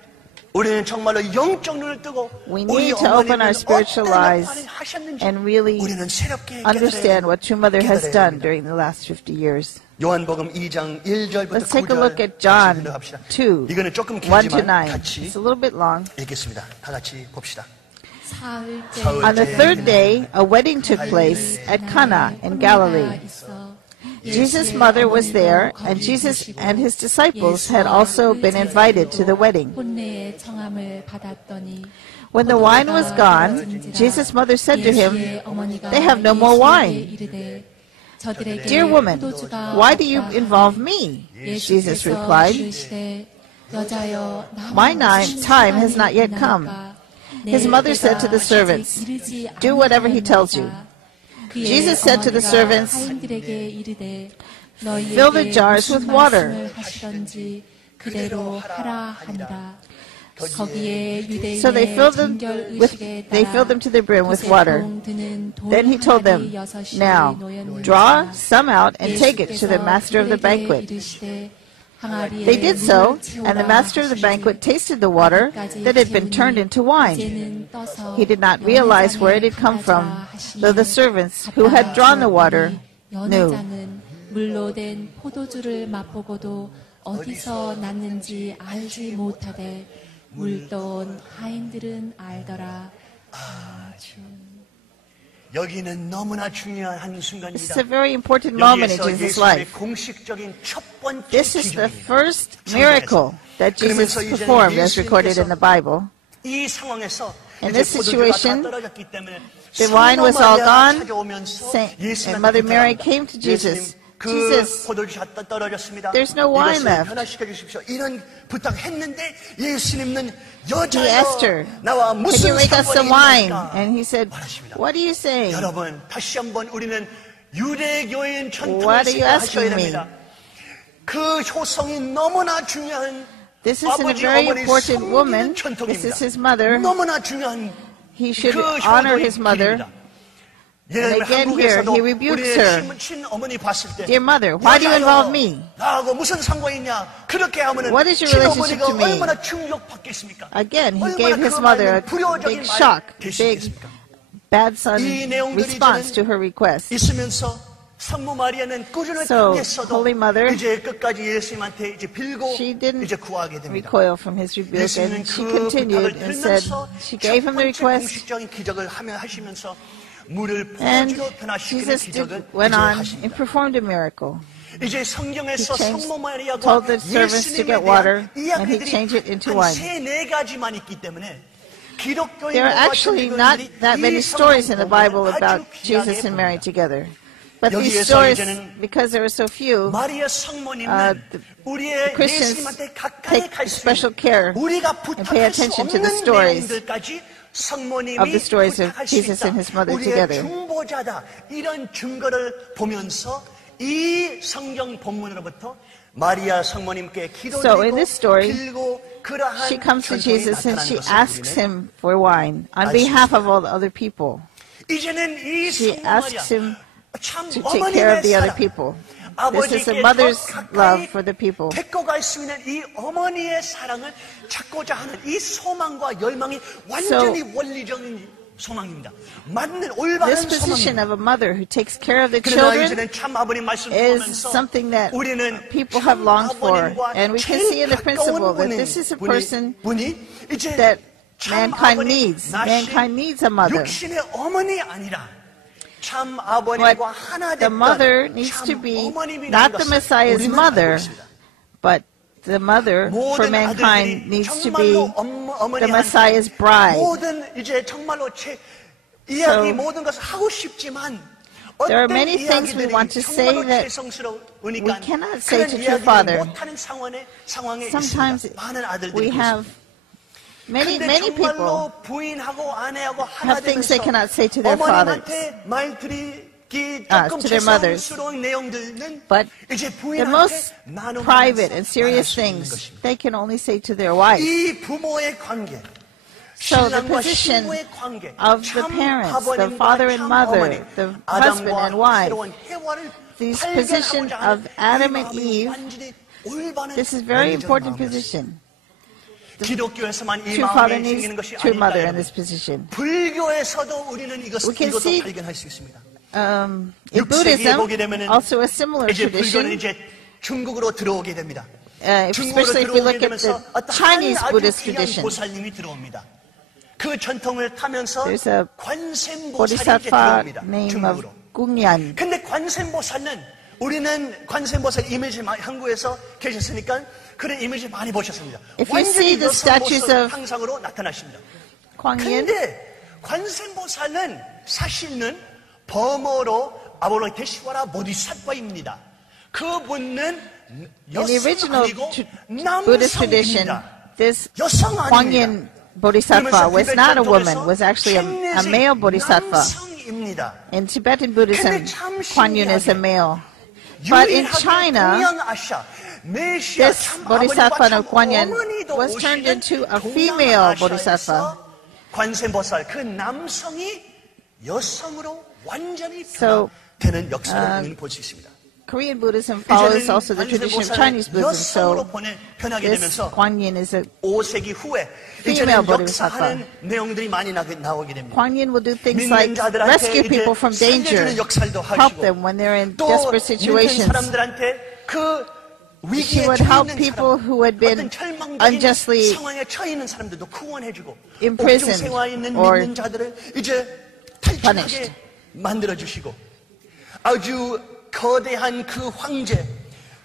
우리는 정말로 영적 눈을 뜨고 We 우리 need to open our 어머니는 spiritual 어떤 eyes 역할을 하셨는지 and really 우리는 새롭게 understand what true mother has 깨달아야 done 됩니다. during the last 50 years. 요한복음 2장 1절부터 Let's take a 9절 look at John 합시다. 2, 이거는 조금 1 to 길지만 9. 같이 It's a little bit long. 읽겠습니다. 다 같이 봅시다. 사흘째 On the third day, a wedding took place at Cana in Galilee. Jesus' mother was there, and Jesus and his disciples had also been invited to the wedding. 혼례의 청함을 받았더니 When the wine was gone, Jesus' mother said to him, "They have no more wine." "Dear woman, why do you involve me?" Jesus replied, "My time has not yet come." His mother said to the servants, "Do whatever he tells you." Jesus said to the servants, "Fill the jars with water." So they filled them to the brim with water. Then he told them, "Now, draw some out and take it to the master of the banquet." They did so, and the master of the banquet tasted the water that had been turned into wine. He did not realize where it had come from, though the servants who had drawn the water knew. 물로 된 포도주를 맛보고도 어디서 났는지 알지 못하되 물던 하인들은 알더라. 여기는 너무나 중요한 한 This is 순간입니다. a very important moment in 여기에서 Jesus' 예수님의 life. 공식적인 첫 번째 This is the 기적입니다. first miracle that Jesus performed as recorded in the Bible. 이 상황에서 In 이제 this 포도주가 다 situation, 떨어졌기 때문에 the wine was all 성모 마리아가 gone, 찾아오면서 and Mother Mary 부탁합니다. came to Jesus. 예수님, 그 Jesus, 포도주 다 떨어졌습니다. there's no wine 이것을 left. 변화시켜 주십시오. 이런 부탁했는데 예수님은 He asked her, 여자여 나와 "Can 무슨 you make us some 상관이 wine?" 있습니까? And he said, 말하십니다. "What are you saying?" 여러분 다시 한번 우리는 유대교인 전통을 What are you 생각하셔야 asking me? 됩니다. 그 효성이 너무나 중요한 This is a 아버지 very 어머니 important woman. 섬기는 This is 전통입니다. his mother. 너무나 중요한 He should 그 honor 효도의 his mother. 길입니다. 예를 들면 again 한국에서도 here, he rebukes 우리의 her. 친어머니 봤을 때 "Dear mother, why do you involve me?" 나하고 무슨 상관이 있냐 그렇게 하면은 What is your relationship 친어머니가 to me? 얼마나 충격받겠습니까? Again, he 얼마나 gave 그 his mother 말은 a 불효적인 big 말이 shock, 될 수 big 있겠습니까? bad son 이 내용들이 response to 저는 her request. 있으면서 성모 마리아는 꾸준히 So, 당했어도 Holy Mother, 이제 끝까지 예수님한테 이제 빌고 She didn't 이제 구하게 됩니다. recoil from his rebuke, 예수님은 and she 그 continued 부탁을 and said, 들면서 she gave him the 첫 번째 request, 공식적인 기적을 하시면서 물을 and 포도주로 변화시키는 Jesus 기적을 went 이제 on and 하십니다. performed a miracle. 이제 성경에서 He changed- 성모 마리아가 told the servants to 예수님에 get water, 대한 and he 이야기들이 changed it into 한 wine. 세네 가지만 있기 때문에 기독교인들과 There are actually not that many stories in the Bible about Jesus and Mary together. But these 여기에서 stories, 이제는 because there are so few, 마리아 성모님은 the 우리의 Christians 예수님한테 가까이 take 갈 수 special care 있는 우리가 and pay 부탁할 수 attention to the 없는 stories 내용들까지 성모님이 of the stories of 부탁할 수 Jesus 있다. and his mother 우리의 together. 중보자다. 이런 증거를 보면서 이 성경 본문으로부터 마리아 성모님께 So in 기도드리고 this story, 빌고 그러한 she comes to 전통이 Jesus and 나타나는 she 것을 asks 우리는 him for wine on behalf of all the other people. 이제는 이 She 성모 마리아 asks him 참 to take care of the other people. This is a mother's love for the people. 데리고 갈 수 있는 이 어머니의 사랑을 찾고자 하는 이 소망과 열망이 완전히 원리적인 소망입니다. 맞는 올바른 This position 소망입니다. of a mother who takes care of the 그러나 children 이제는 참 아버님 말씀 is 보면서 something that 우리는 people have longed for. 아버님과 And we can see in the 제일 principle 가까운 that this is a 분이 person 이제 that 참 mankind 아버님, needs. 나신 Mankind needs a mother. 육신의 어머니 아니라 참 But 아버님과 하나 the 됐던 mother needs 참 to be 어머님이라는 not the 것을 Messiah's 우리는 mother, 알고 있습니다. but the mother for 모든 mankind 아들들이 needs to be 정말로 the Messiah's bride. 모든 이제 정말로 이야기 So, 모든 것을 하고 싶지만 there are 어떤 many things we 이야기들이 want to say 정말로 that 죄성스러우니까 we cannot say 그런 to true 이야기를 father. 못하는 상황에 Sometimes 있습니다. 많은 아들들이 we have many people 정말로 부인하고 아내하고 하나 have things they 되면서 cannot say to their fathers. 어머님한테 말들이 to their mothers. But the most private and serious things they can only say to their wife. 이 부모의 관계, So the 신랑과 position 신부의 관계, of the 참 parents, the 아버님과 father and 참 mother, 어머니, the husband and 아담과 wife, 새로운 해와를 this position 발견하고자 of 하는 Adam 이 and 마음이 Eve, 완전히 올바른 this is very 원리적 important 마음이었습니다. position. 기독교에서만 이 True father 마음이 생기는 needs 것이 true 아니다. mother in 여러분. this position. 불교에서도 우리는 We can 이것도 see, 발견할 수 있습니다. In 6세기에 Buddhism, 보게 되면은 also a similar 이제 불교는 tradition, 이제 중국으로 들어오게 됩니다. especially if we look at the Chinese Buddhist tradition. 보살님이 들어옵니다. 그 전통을 타면서 There's a 관세음보살이 이제 Bodhisattva 들어옵니다. name of 중국으로. Gungyan. 근데 관세음보살은 우리는 관세음보살 이미지 한국에서 계셨으니까 그런 이미지 많이 보셨습니다. If you see the statues of 항상으로 나타나십니다. Gwangyan, 근데 관세음보살은 사실은 범어로 아볼로테시와라 보디사트와입니다. 그분은 in the original 여성 Buddhist tradition, 남성입니다. this 여성 아닙니다. Gwangyan Bodhisattva was not a woman, was actually a male Bodhisattva. 남성입니다. In Tibetan Buddhism, Kuan Yin is a male. But in China, this Bodhisattva of Kuan Yin was turned into a female Bodhisattva. 관세음보살 그 남성이 여성으로 완전히 So, 변화되는 역사를 우리는 볼 수 있습니다. Korean Buddhism follows also the tradition of Chinese Buddhism. 여성으로 So, 변하게 this 되면서 Kuan Yin is a 5세기 후에 female 이제는 Bodhisattva. 역사하는 내용들이 많이 나오게 됩니다. Kuan Yin will do things 믿는 like 자들한테 rescue 이제 people from danger, 살려주는 역할도 help 하시고 them when they're in 또 desperate 믿는 situations. 사람들한테 그 She 위기에 would 처해 help 있는 people 사람, who had been 어떤 절망적인 unjustly 상황에 처해 있는 사람들도 구원해주고 imprisoned 옥중 생활에 있는 or 믿는 자들을 이제 탈출하게 punished. 만들어주시고 아주 거대한 그 황제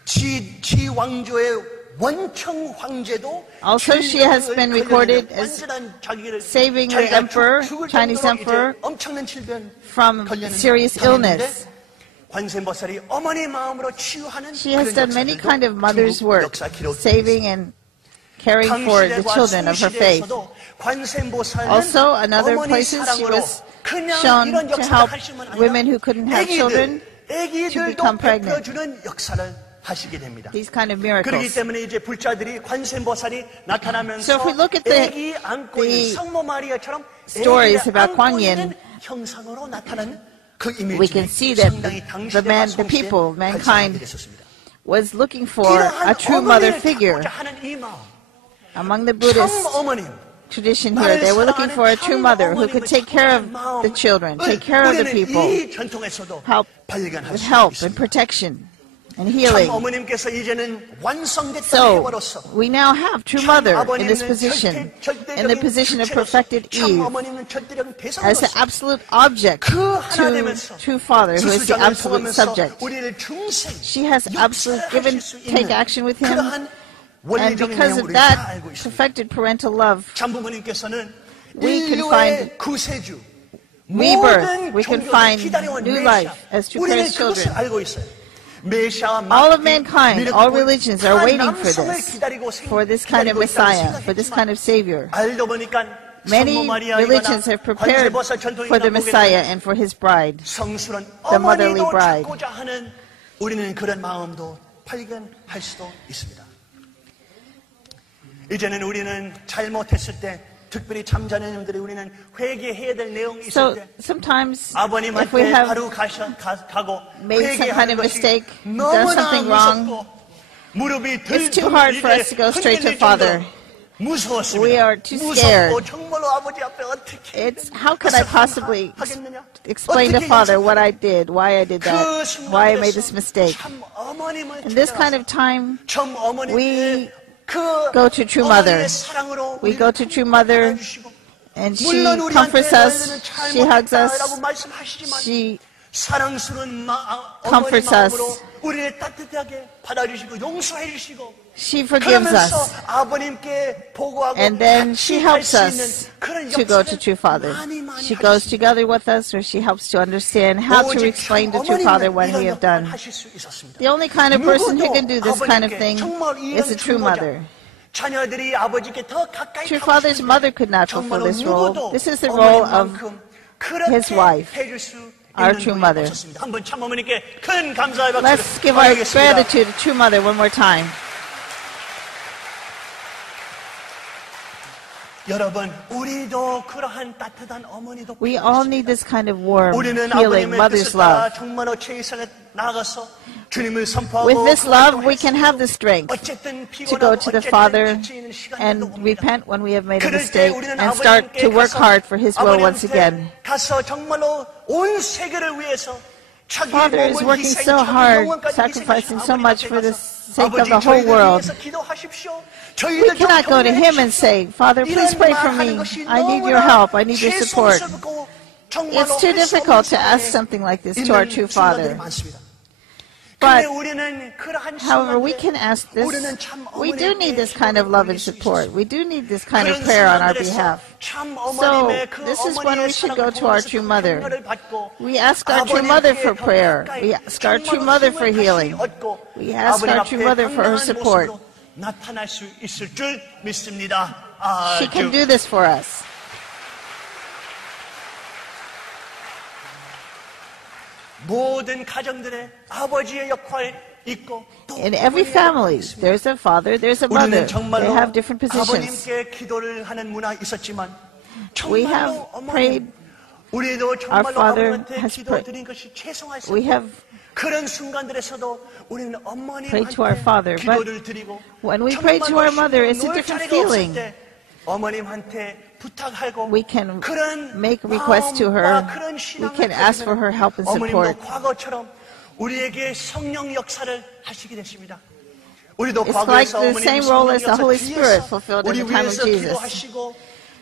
지 왕조의 원청 황제도 Also, she has been recorded as 완전한 자기를 saving the 자기가 emperor, 죽을 Chinese 정도로 emperor, 이제 엄청난 질병 from 걸리는 serious illness. 관세음보살이 어머니 마음으로 치유하는 She has 그런 done many 역사들도 kind of mother's 중국 work, 역사 기록에 saving and caring for the children of her faith. Also, in other places, she was shown to help women who couldn't have children to become pregnant. 하시게 됩니다. These kind of 그렇기 miracles. 때문에 이제 불자들이 관세음보살이 나타나면서 So if we look at the 애기 안고 있는 성모 마리아처럼 stories 애기를 about 안고 Kuan Yin, 있는 형상으로 나타나는 그 이미지 we can see that 상당히 the man, the people, mankind, was looking for a true mother figure. Among the Buddhist tradition here, they were looking for a true mother who could take care of the children, take care of the people, help with help and protection and healing. So, we now have true mother in this position, in the position of perfected Eve, as the absolute object to true father, who is the absolute subject. She has absolute given, take action with him, and because of that perfected parental love, we can find rebirth, we can find new life as true parents' children. All of mankind, all religions are waiting for this kind of Messiah, for this kind of Savior. Many religions have prepared for the Messiah and for his bride, the motherly bride. 우리는 그런 마음도 발견할 수도 있습니다. 이제는 우리는 잘못했을 때 특별히 잠자녀님들이 우리는 회개해야 될 내용이 있을 So 때 sometimes if we 아버님한테 have 바로 가고 made some kind 회개하는 of 것이 mistake, done 너무나 something wrong, 무섭고 무릎이 it's too hard for us to go straight to Father. 무서웠습니다. We are too scared. 무섭고 정말로 아버지 앞에 어떻게 It's how could I possibly explain to Father what I did, why I did that, why I made this mistake. In this kind of time, we go to true mother. We go to true mother, and she comforts us, she hugs us, she comforts us, she forgives us, and then she helps us to go to true father. She goes together with us, or she helps to understand how to explain to true father what he has done. The only kind of person who can do this kind of thing is a true mother. True father's mother could not fulfill this role. This is the role of his wife. our 있는 true 분이 mother. 오셨습니다. 한번 참 어머니께 큰 감사의 Let's 박수를 give our 보내겠습니다. gratitude to True Mother one more time. 여러분, 우리도 그러한 따뜻한 어머니도 We all need this kind of warm, 우리는 healing 아버님의 mother's 뜻을 따라 love. 정말로 최선을 나아가서 주님을 선포하고 With this 그 love, 활동을 we can have the strength 어쨌든 to go 피곤하고 to the 어쨌든 Father 지치는 시간들도 and 옵니다. repent when we have made a 그럴 때 mistake 우리는 and start 아버님께 to work 가서 hard for His will once 아버님한테 again. 가서 정말로 온 세계를 위해서 자기 Father is 몸을 working 희생, so 자기 hard, 영혼까지 sacrificing 희생하신 so much 아버님한테 for the 가서 sake of 아버지, the whole 저희들을 world. 위해서 기도하십시오. We 저희들 좀 cannot go to Him and 격려해 say, Father, please pray for me. I need your help. I need your support. It's too difficult to ask something like this to our true Father. But, however, we can ask this. We do need this kind of love and support. We do need this kind of prayer on our behalf. So, this is when we should go to our true mother. We ask our true mother for prayer. We ask our true mother for healing. We ask our true mother for her support. 나타날 수 있을 줄 믿습니다. She can do this for us. 모든 가정들의 아버지의 역할이 있고 또 In every family, there's a father, there's a mother. 우리는 정말로 They have different positions. 아버님께 기도를 하는 문화 있었지만 We 정말로 have prayed. 우리도 정말로 Father 아버님한테 has 기도드린 것이 We 최소화했습니다. have 그런 순간들에서도 우리는 prayed to our 어머님한테 Father, but 기도를 드리고 when we pray to our mother, it's a 놀 different 자리가 없을 feeling. 때 어머님한테 부탁하고 We can 그런 make requests to her. 마음과 그런 We 신앙을 can ask for her help and support. 어머님도 과거처럼 우리에게 성령 역사를 하시게 됐습니다. 우리도 It's 과거에서 like the 어머님 same role as the 성령 Holy 역사 Spirit 뒤에서 fulfilled in 우리 the time of 위해서 Jesus. 기도하시고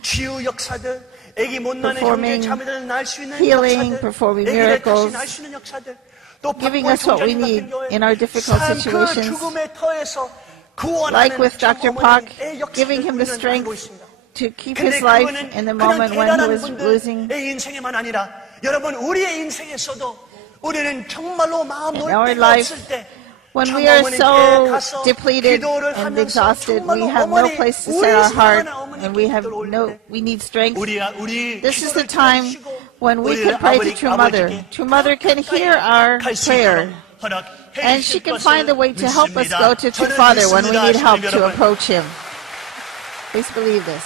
치유 역사들, 애기 못 낳는 Performing 형제 자매들 날 수 있는 healing, 역사들, performing 애기를 다시 miracles, 날 수 있는 역사들, 또 giving 박보희 us what we 총장님 need 같은 경우에 in our difficult 참 situations. 그 죽음의 터에서 구원하는 Like with 참 Dr. Park, 어머니의 역사를 giving him the 우리는 알고 strength 있습니다. to keep 근데 his life 그거는 in the 그냥 moment when he 대단한 was losing. 분들의 인생에만 아니라 여러분 우리의 인생에서도 우리는 정말로 마음 놓을 In our 데가 life, 없을 때 When 참 we are 어머님께 so 가서 depleted 기도를 and 하면서 exhausted, 정말로 we have no 어머니, place to 우리 set our heart, 사랑하는 어머니께 and we have 기도를 올릴 no, 때 we need strength. 우리 This is the 기도를 time 들어주시고 when we 우리 can pray to True Mother. 아버지께 True Mother can hear our 갈 수 prayer, 있도록 허락해 and 주실 she can 것을 find a way to help us 믿습니다. go to True 저는 Father when we 믿습니다, need help 주님 to 여러분. approach Him. Please believe this.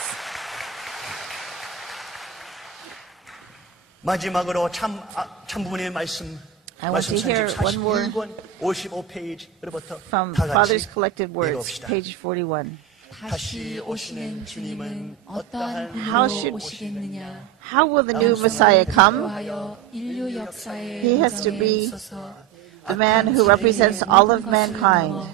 마지막으로 참 부모님의 I want to hear one more 41권 55페이지로부터 From 다 같이 Father's Collected Words, 읽어봅시다. page 41. 다시 오시는 주님은 어떠한 How 분으로 should- 오시겠느냐? How will the new Messiah come? 하여 인류 역사의 He has to be 서 The man who represents all of mankind.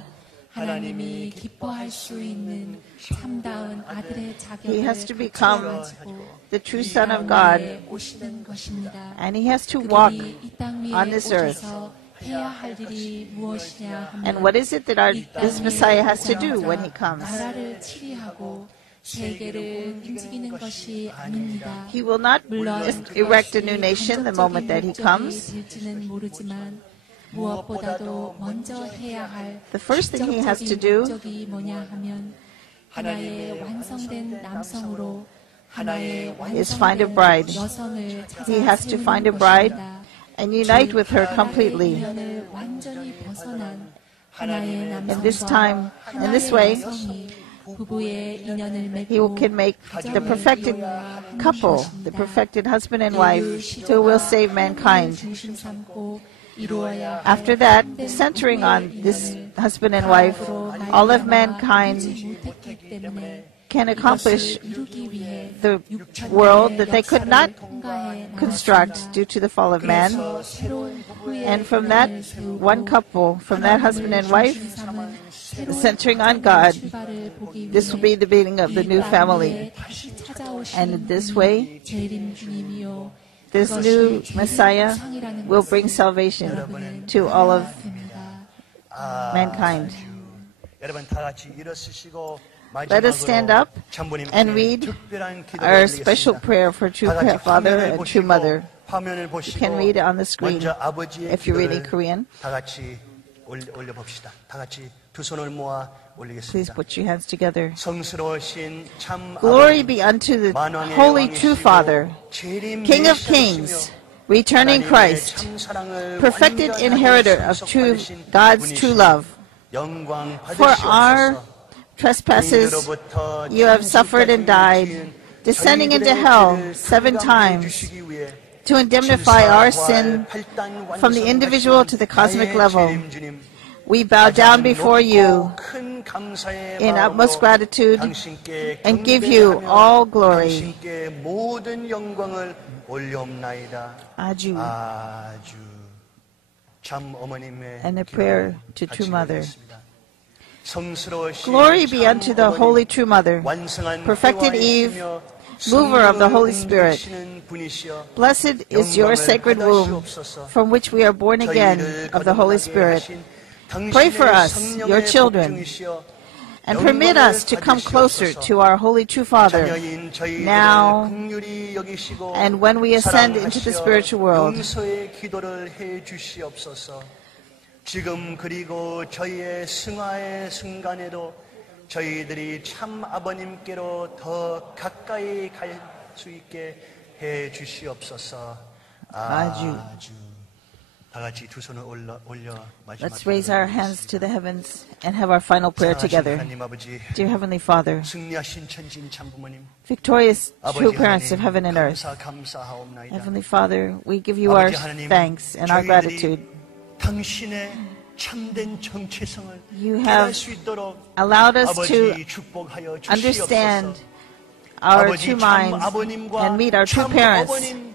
하나님이 기뻐할 수 있는 참다운 아들의 He has 자격을 to become 가지고 the true 이 Son of 땅 God, 위에 오시는 것입니다. and He has to walk 그들이 이 땅 위에 on this earth. 오셔서 해야 할 일이 무엇이냐 하면 And what is it that this Messiah has to do when He comes? 나라를 치리하고 세계를 움직이는 것이 아닙니다. He will not 물론 just erect a new nation the moment that He comes. 될지는 모르지만 무엇보다도 먼저 해야 할 The first thing He has to do 목적이 뭐냐 하면 하나의 완성된 남성으로 하나의 is find a bride. 여성을 찾아 He has to 세우는 find a bride 것입니다. and unite with her completely. 인연을 완전히 벗어난 하나의 In this 남성과 time, in this 하나의 way, 여성이 부부의 인연을 He 맺고 can make the perfected couple, the perfected husband and wife, who will save mankind. 중심 삼고 이루어야 할 After that, centering on this husband and wife, all of mankind 못했기 때문에 can accomplish 이루기 위해 the world that they could not construct due to the fall of man. And from that one couple, from that husband and wife, centering on God, this will be the beginning of the new family. And in this way, this new Messiah will bring salvation to all of mankind. 여러분 다 같이 일어서시고 Let us stand up and read our special prayer for True Father and True Mother. 화면을 You 보시고 can read it on the screen 먼저 아버지의 if you're reading 기도를 Korean. 다 같이 올려봅시다. 다 같이 두 손을 모아 Please 올리겠습니다. put your hands together. 성스러우신 참 Glory 아버지, be unto the 만왕의 Holy 왕이시고 True Father, 재림 King of 메시아이시며 Kings, returning 하나님의 Christ, 참 사랑을 perfected 완전하게 inheritor of 성숙하신 God's true love. 영광 For our 받으시옵소서. trespasses 죄인으로부터 you have suffered and died, 지은 descending into 저희들의 hell 죄를 7 탕감해 times 주시기 위해 to indemnify our sin 질서와 from the individual to the cosmic level. 주님, 주님, We bow down before you 큰 감사의 in 마음으로 utmost gratitude 당신께 and give you 경배하며 all glory. 당신께 모든 영광을 올려옵나이다. 아주. 아주 참 어머님의 And a prayer 기도를 to 같이 True Mother. 드리겠습니다. 성스러우신 Glory be 참 unto the 어머니, Holy True Mother, 완성한 perfected Eve, 해와이시며 mover of the Holy 성령을 Spirit. 움직이시는 분이시여 Blessed is your sacred womb, from which we are born again of the Holy Spirit. Pray for us, your children, and permit us to come closer to our Holy True Father, now and when we ascend into the spiritual world. 용서의 기도를 해 주시옵소서. 지금 그리고 저희의 승화의 순간에도 저희들이 참 아버님께로 더 가까이 갈 수 있게 해 주시옵소서. 아주. 다 같이 두 손을 올려 마지막 Let's raise our hands to the heavens and have our final prayer together. 하나님 아버지, Dear Heavenly Father, 승리하신 천지인 참부모님, victorious true 아버지 parents of 하나님 heaven and earth, 감사하옵나이다. Heavenly Father, we give you our 아버지 하나님, thanks and our 저희들이 gratitude. 당신의 참된 정체성을 You 깨달을 have 수 있도록 allowed us to 아버지 축복하여 understand 주시옵소서. our 아버지 true 참 minds 아버님과 and meet our true 참 parents, 어머님,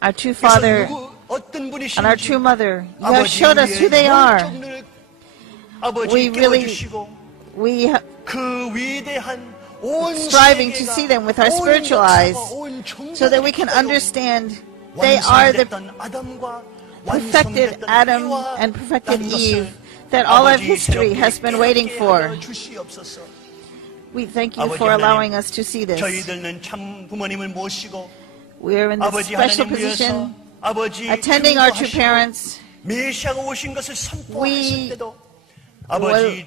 our true father, 어떤 분이신지 and our true mother. You have 아버지 showed us who they are. 영적 눈을 아버지 We really 깨워주시고 We 그 위대한 온 striving to 세계가, see them with our 온 spiritual 역사가, eyes 온 정복이 so that we can 기다려 understand they are the 완성됐던 아담과 perfected 완성됐던 Adam 해와 and perfected 라는 것을 Eve that all of 아버지 history has been waiting 깨닫게 for. 하여 주시옵소서. We thank you 아버지 for 하나님, allowing us to see this. 저희들은 참 부모님을 모시고 We are in the 아버지 special 하나님 위해서 position 아버지 attending our true 중보하시고 parents. 메시아가 오신 것을 선포하실 We 때도 아버지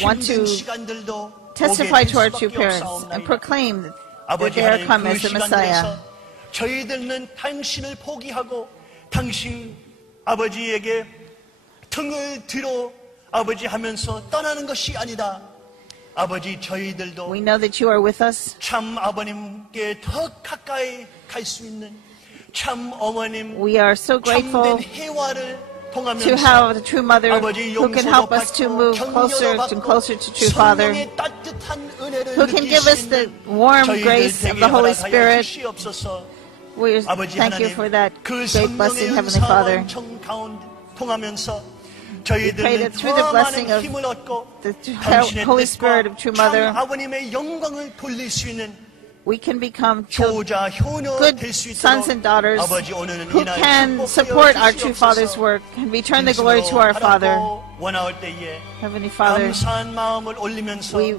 want 힘든 to 시간들도 testify 오게 to our 될 true 수밖에 parents and 없사옵나이다. proclaim that 아버지 they are 하나님 come 그 as the Messiah. 시간들에서 저희들은 당신을 포기하고 당신 아버지에게 등을 뒤로 아버지 하면서 떠나는 것이 아니다. 아버지 저희들도 We know that you are with us. 참 아버님께 더 가까이 갈 수 있는 참 어머님 We are so grateful 참된 해와를 통하면서 to have the true mother 아버지 who can 용서도 help us to 받고 move closer 격려도 and 받고 closer to true Father, 성령의 따뜻한 은혜를 who can 느낄 give 수 us the 있는 warm 저희들 grace of 되게 the Holy 허락하여 Spirit. 주시옵소서. We 아버지 thank you 하나님 for that 그 great blessing, 성령의 Heavenly Father. 은사와 청 가운데 통하면서 We pray 저희들은 that through the 더 blessing 많은 of 힘을 얻고 the 당신의 Holy Spirit of 뜻과 True 참 Mother, 아버님의 영광을 돌릴 수 있는 we can become children, 효자 효녀 good 될 수 sons 있도록 and daughters 아버지 오늘은 who 이날 can 축복하여 support our true 주시옵소서. Father's work and return the glory to our Father. 원하올 때에 Heavenly Father, 감사한 마음을 올리면서 we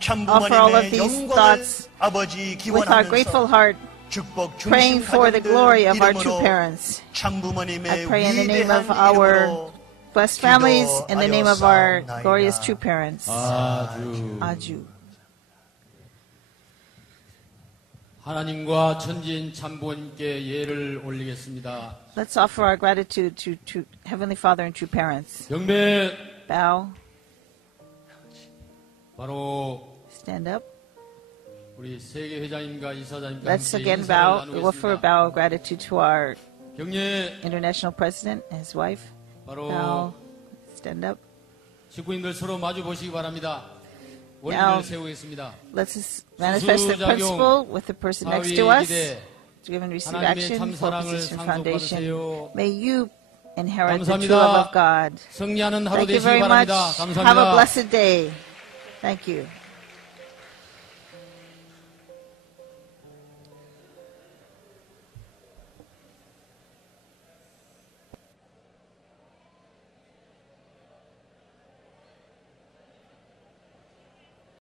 참 offer all of 부모님의 these 영광을 thoughts 아버지 with our grateful 기원하면서 heart, 축복 praying 중심 for the 가족들 glory of our true 이름으로 parents. 참 부모님의 I pray in the name 위대한 of our 이름으로 blessed families, in the name of our 기도하였사옵나이다. glorious true parents. 아주 Aju. 하나님과 천지인 참부모님께 예를 올리겠습니다. Let's offer our gratitude to Heavenly Father and true parents. 경배 Bow, 바로 stand up. 우리 세계 회장님과 이사장님과 Let's 함께 again 인사를 bow. We offer a 나누겠습니다. bow of gratitude to our 경례 international president and his wife. 바로 Bow, stand up. 식구인들 서로 마주 보시기 바랍니다. 원인을 Now, 세우겠습니다. let's manifest the principle with the person next to 바위의 us. 기대 To give and receive 하나님의 action 참 for 사랑을 Position Foundation. 상속받으세요. May you inherit the true 감사합니다. love of God. 승리하는 하루 Thank you 되시기 very much. 바랍니다. Have a 감사합니다. blessed day. Thank you.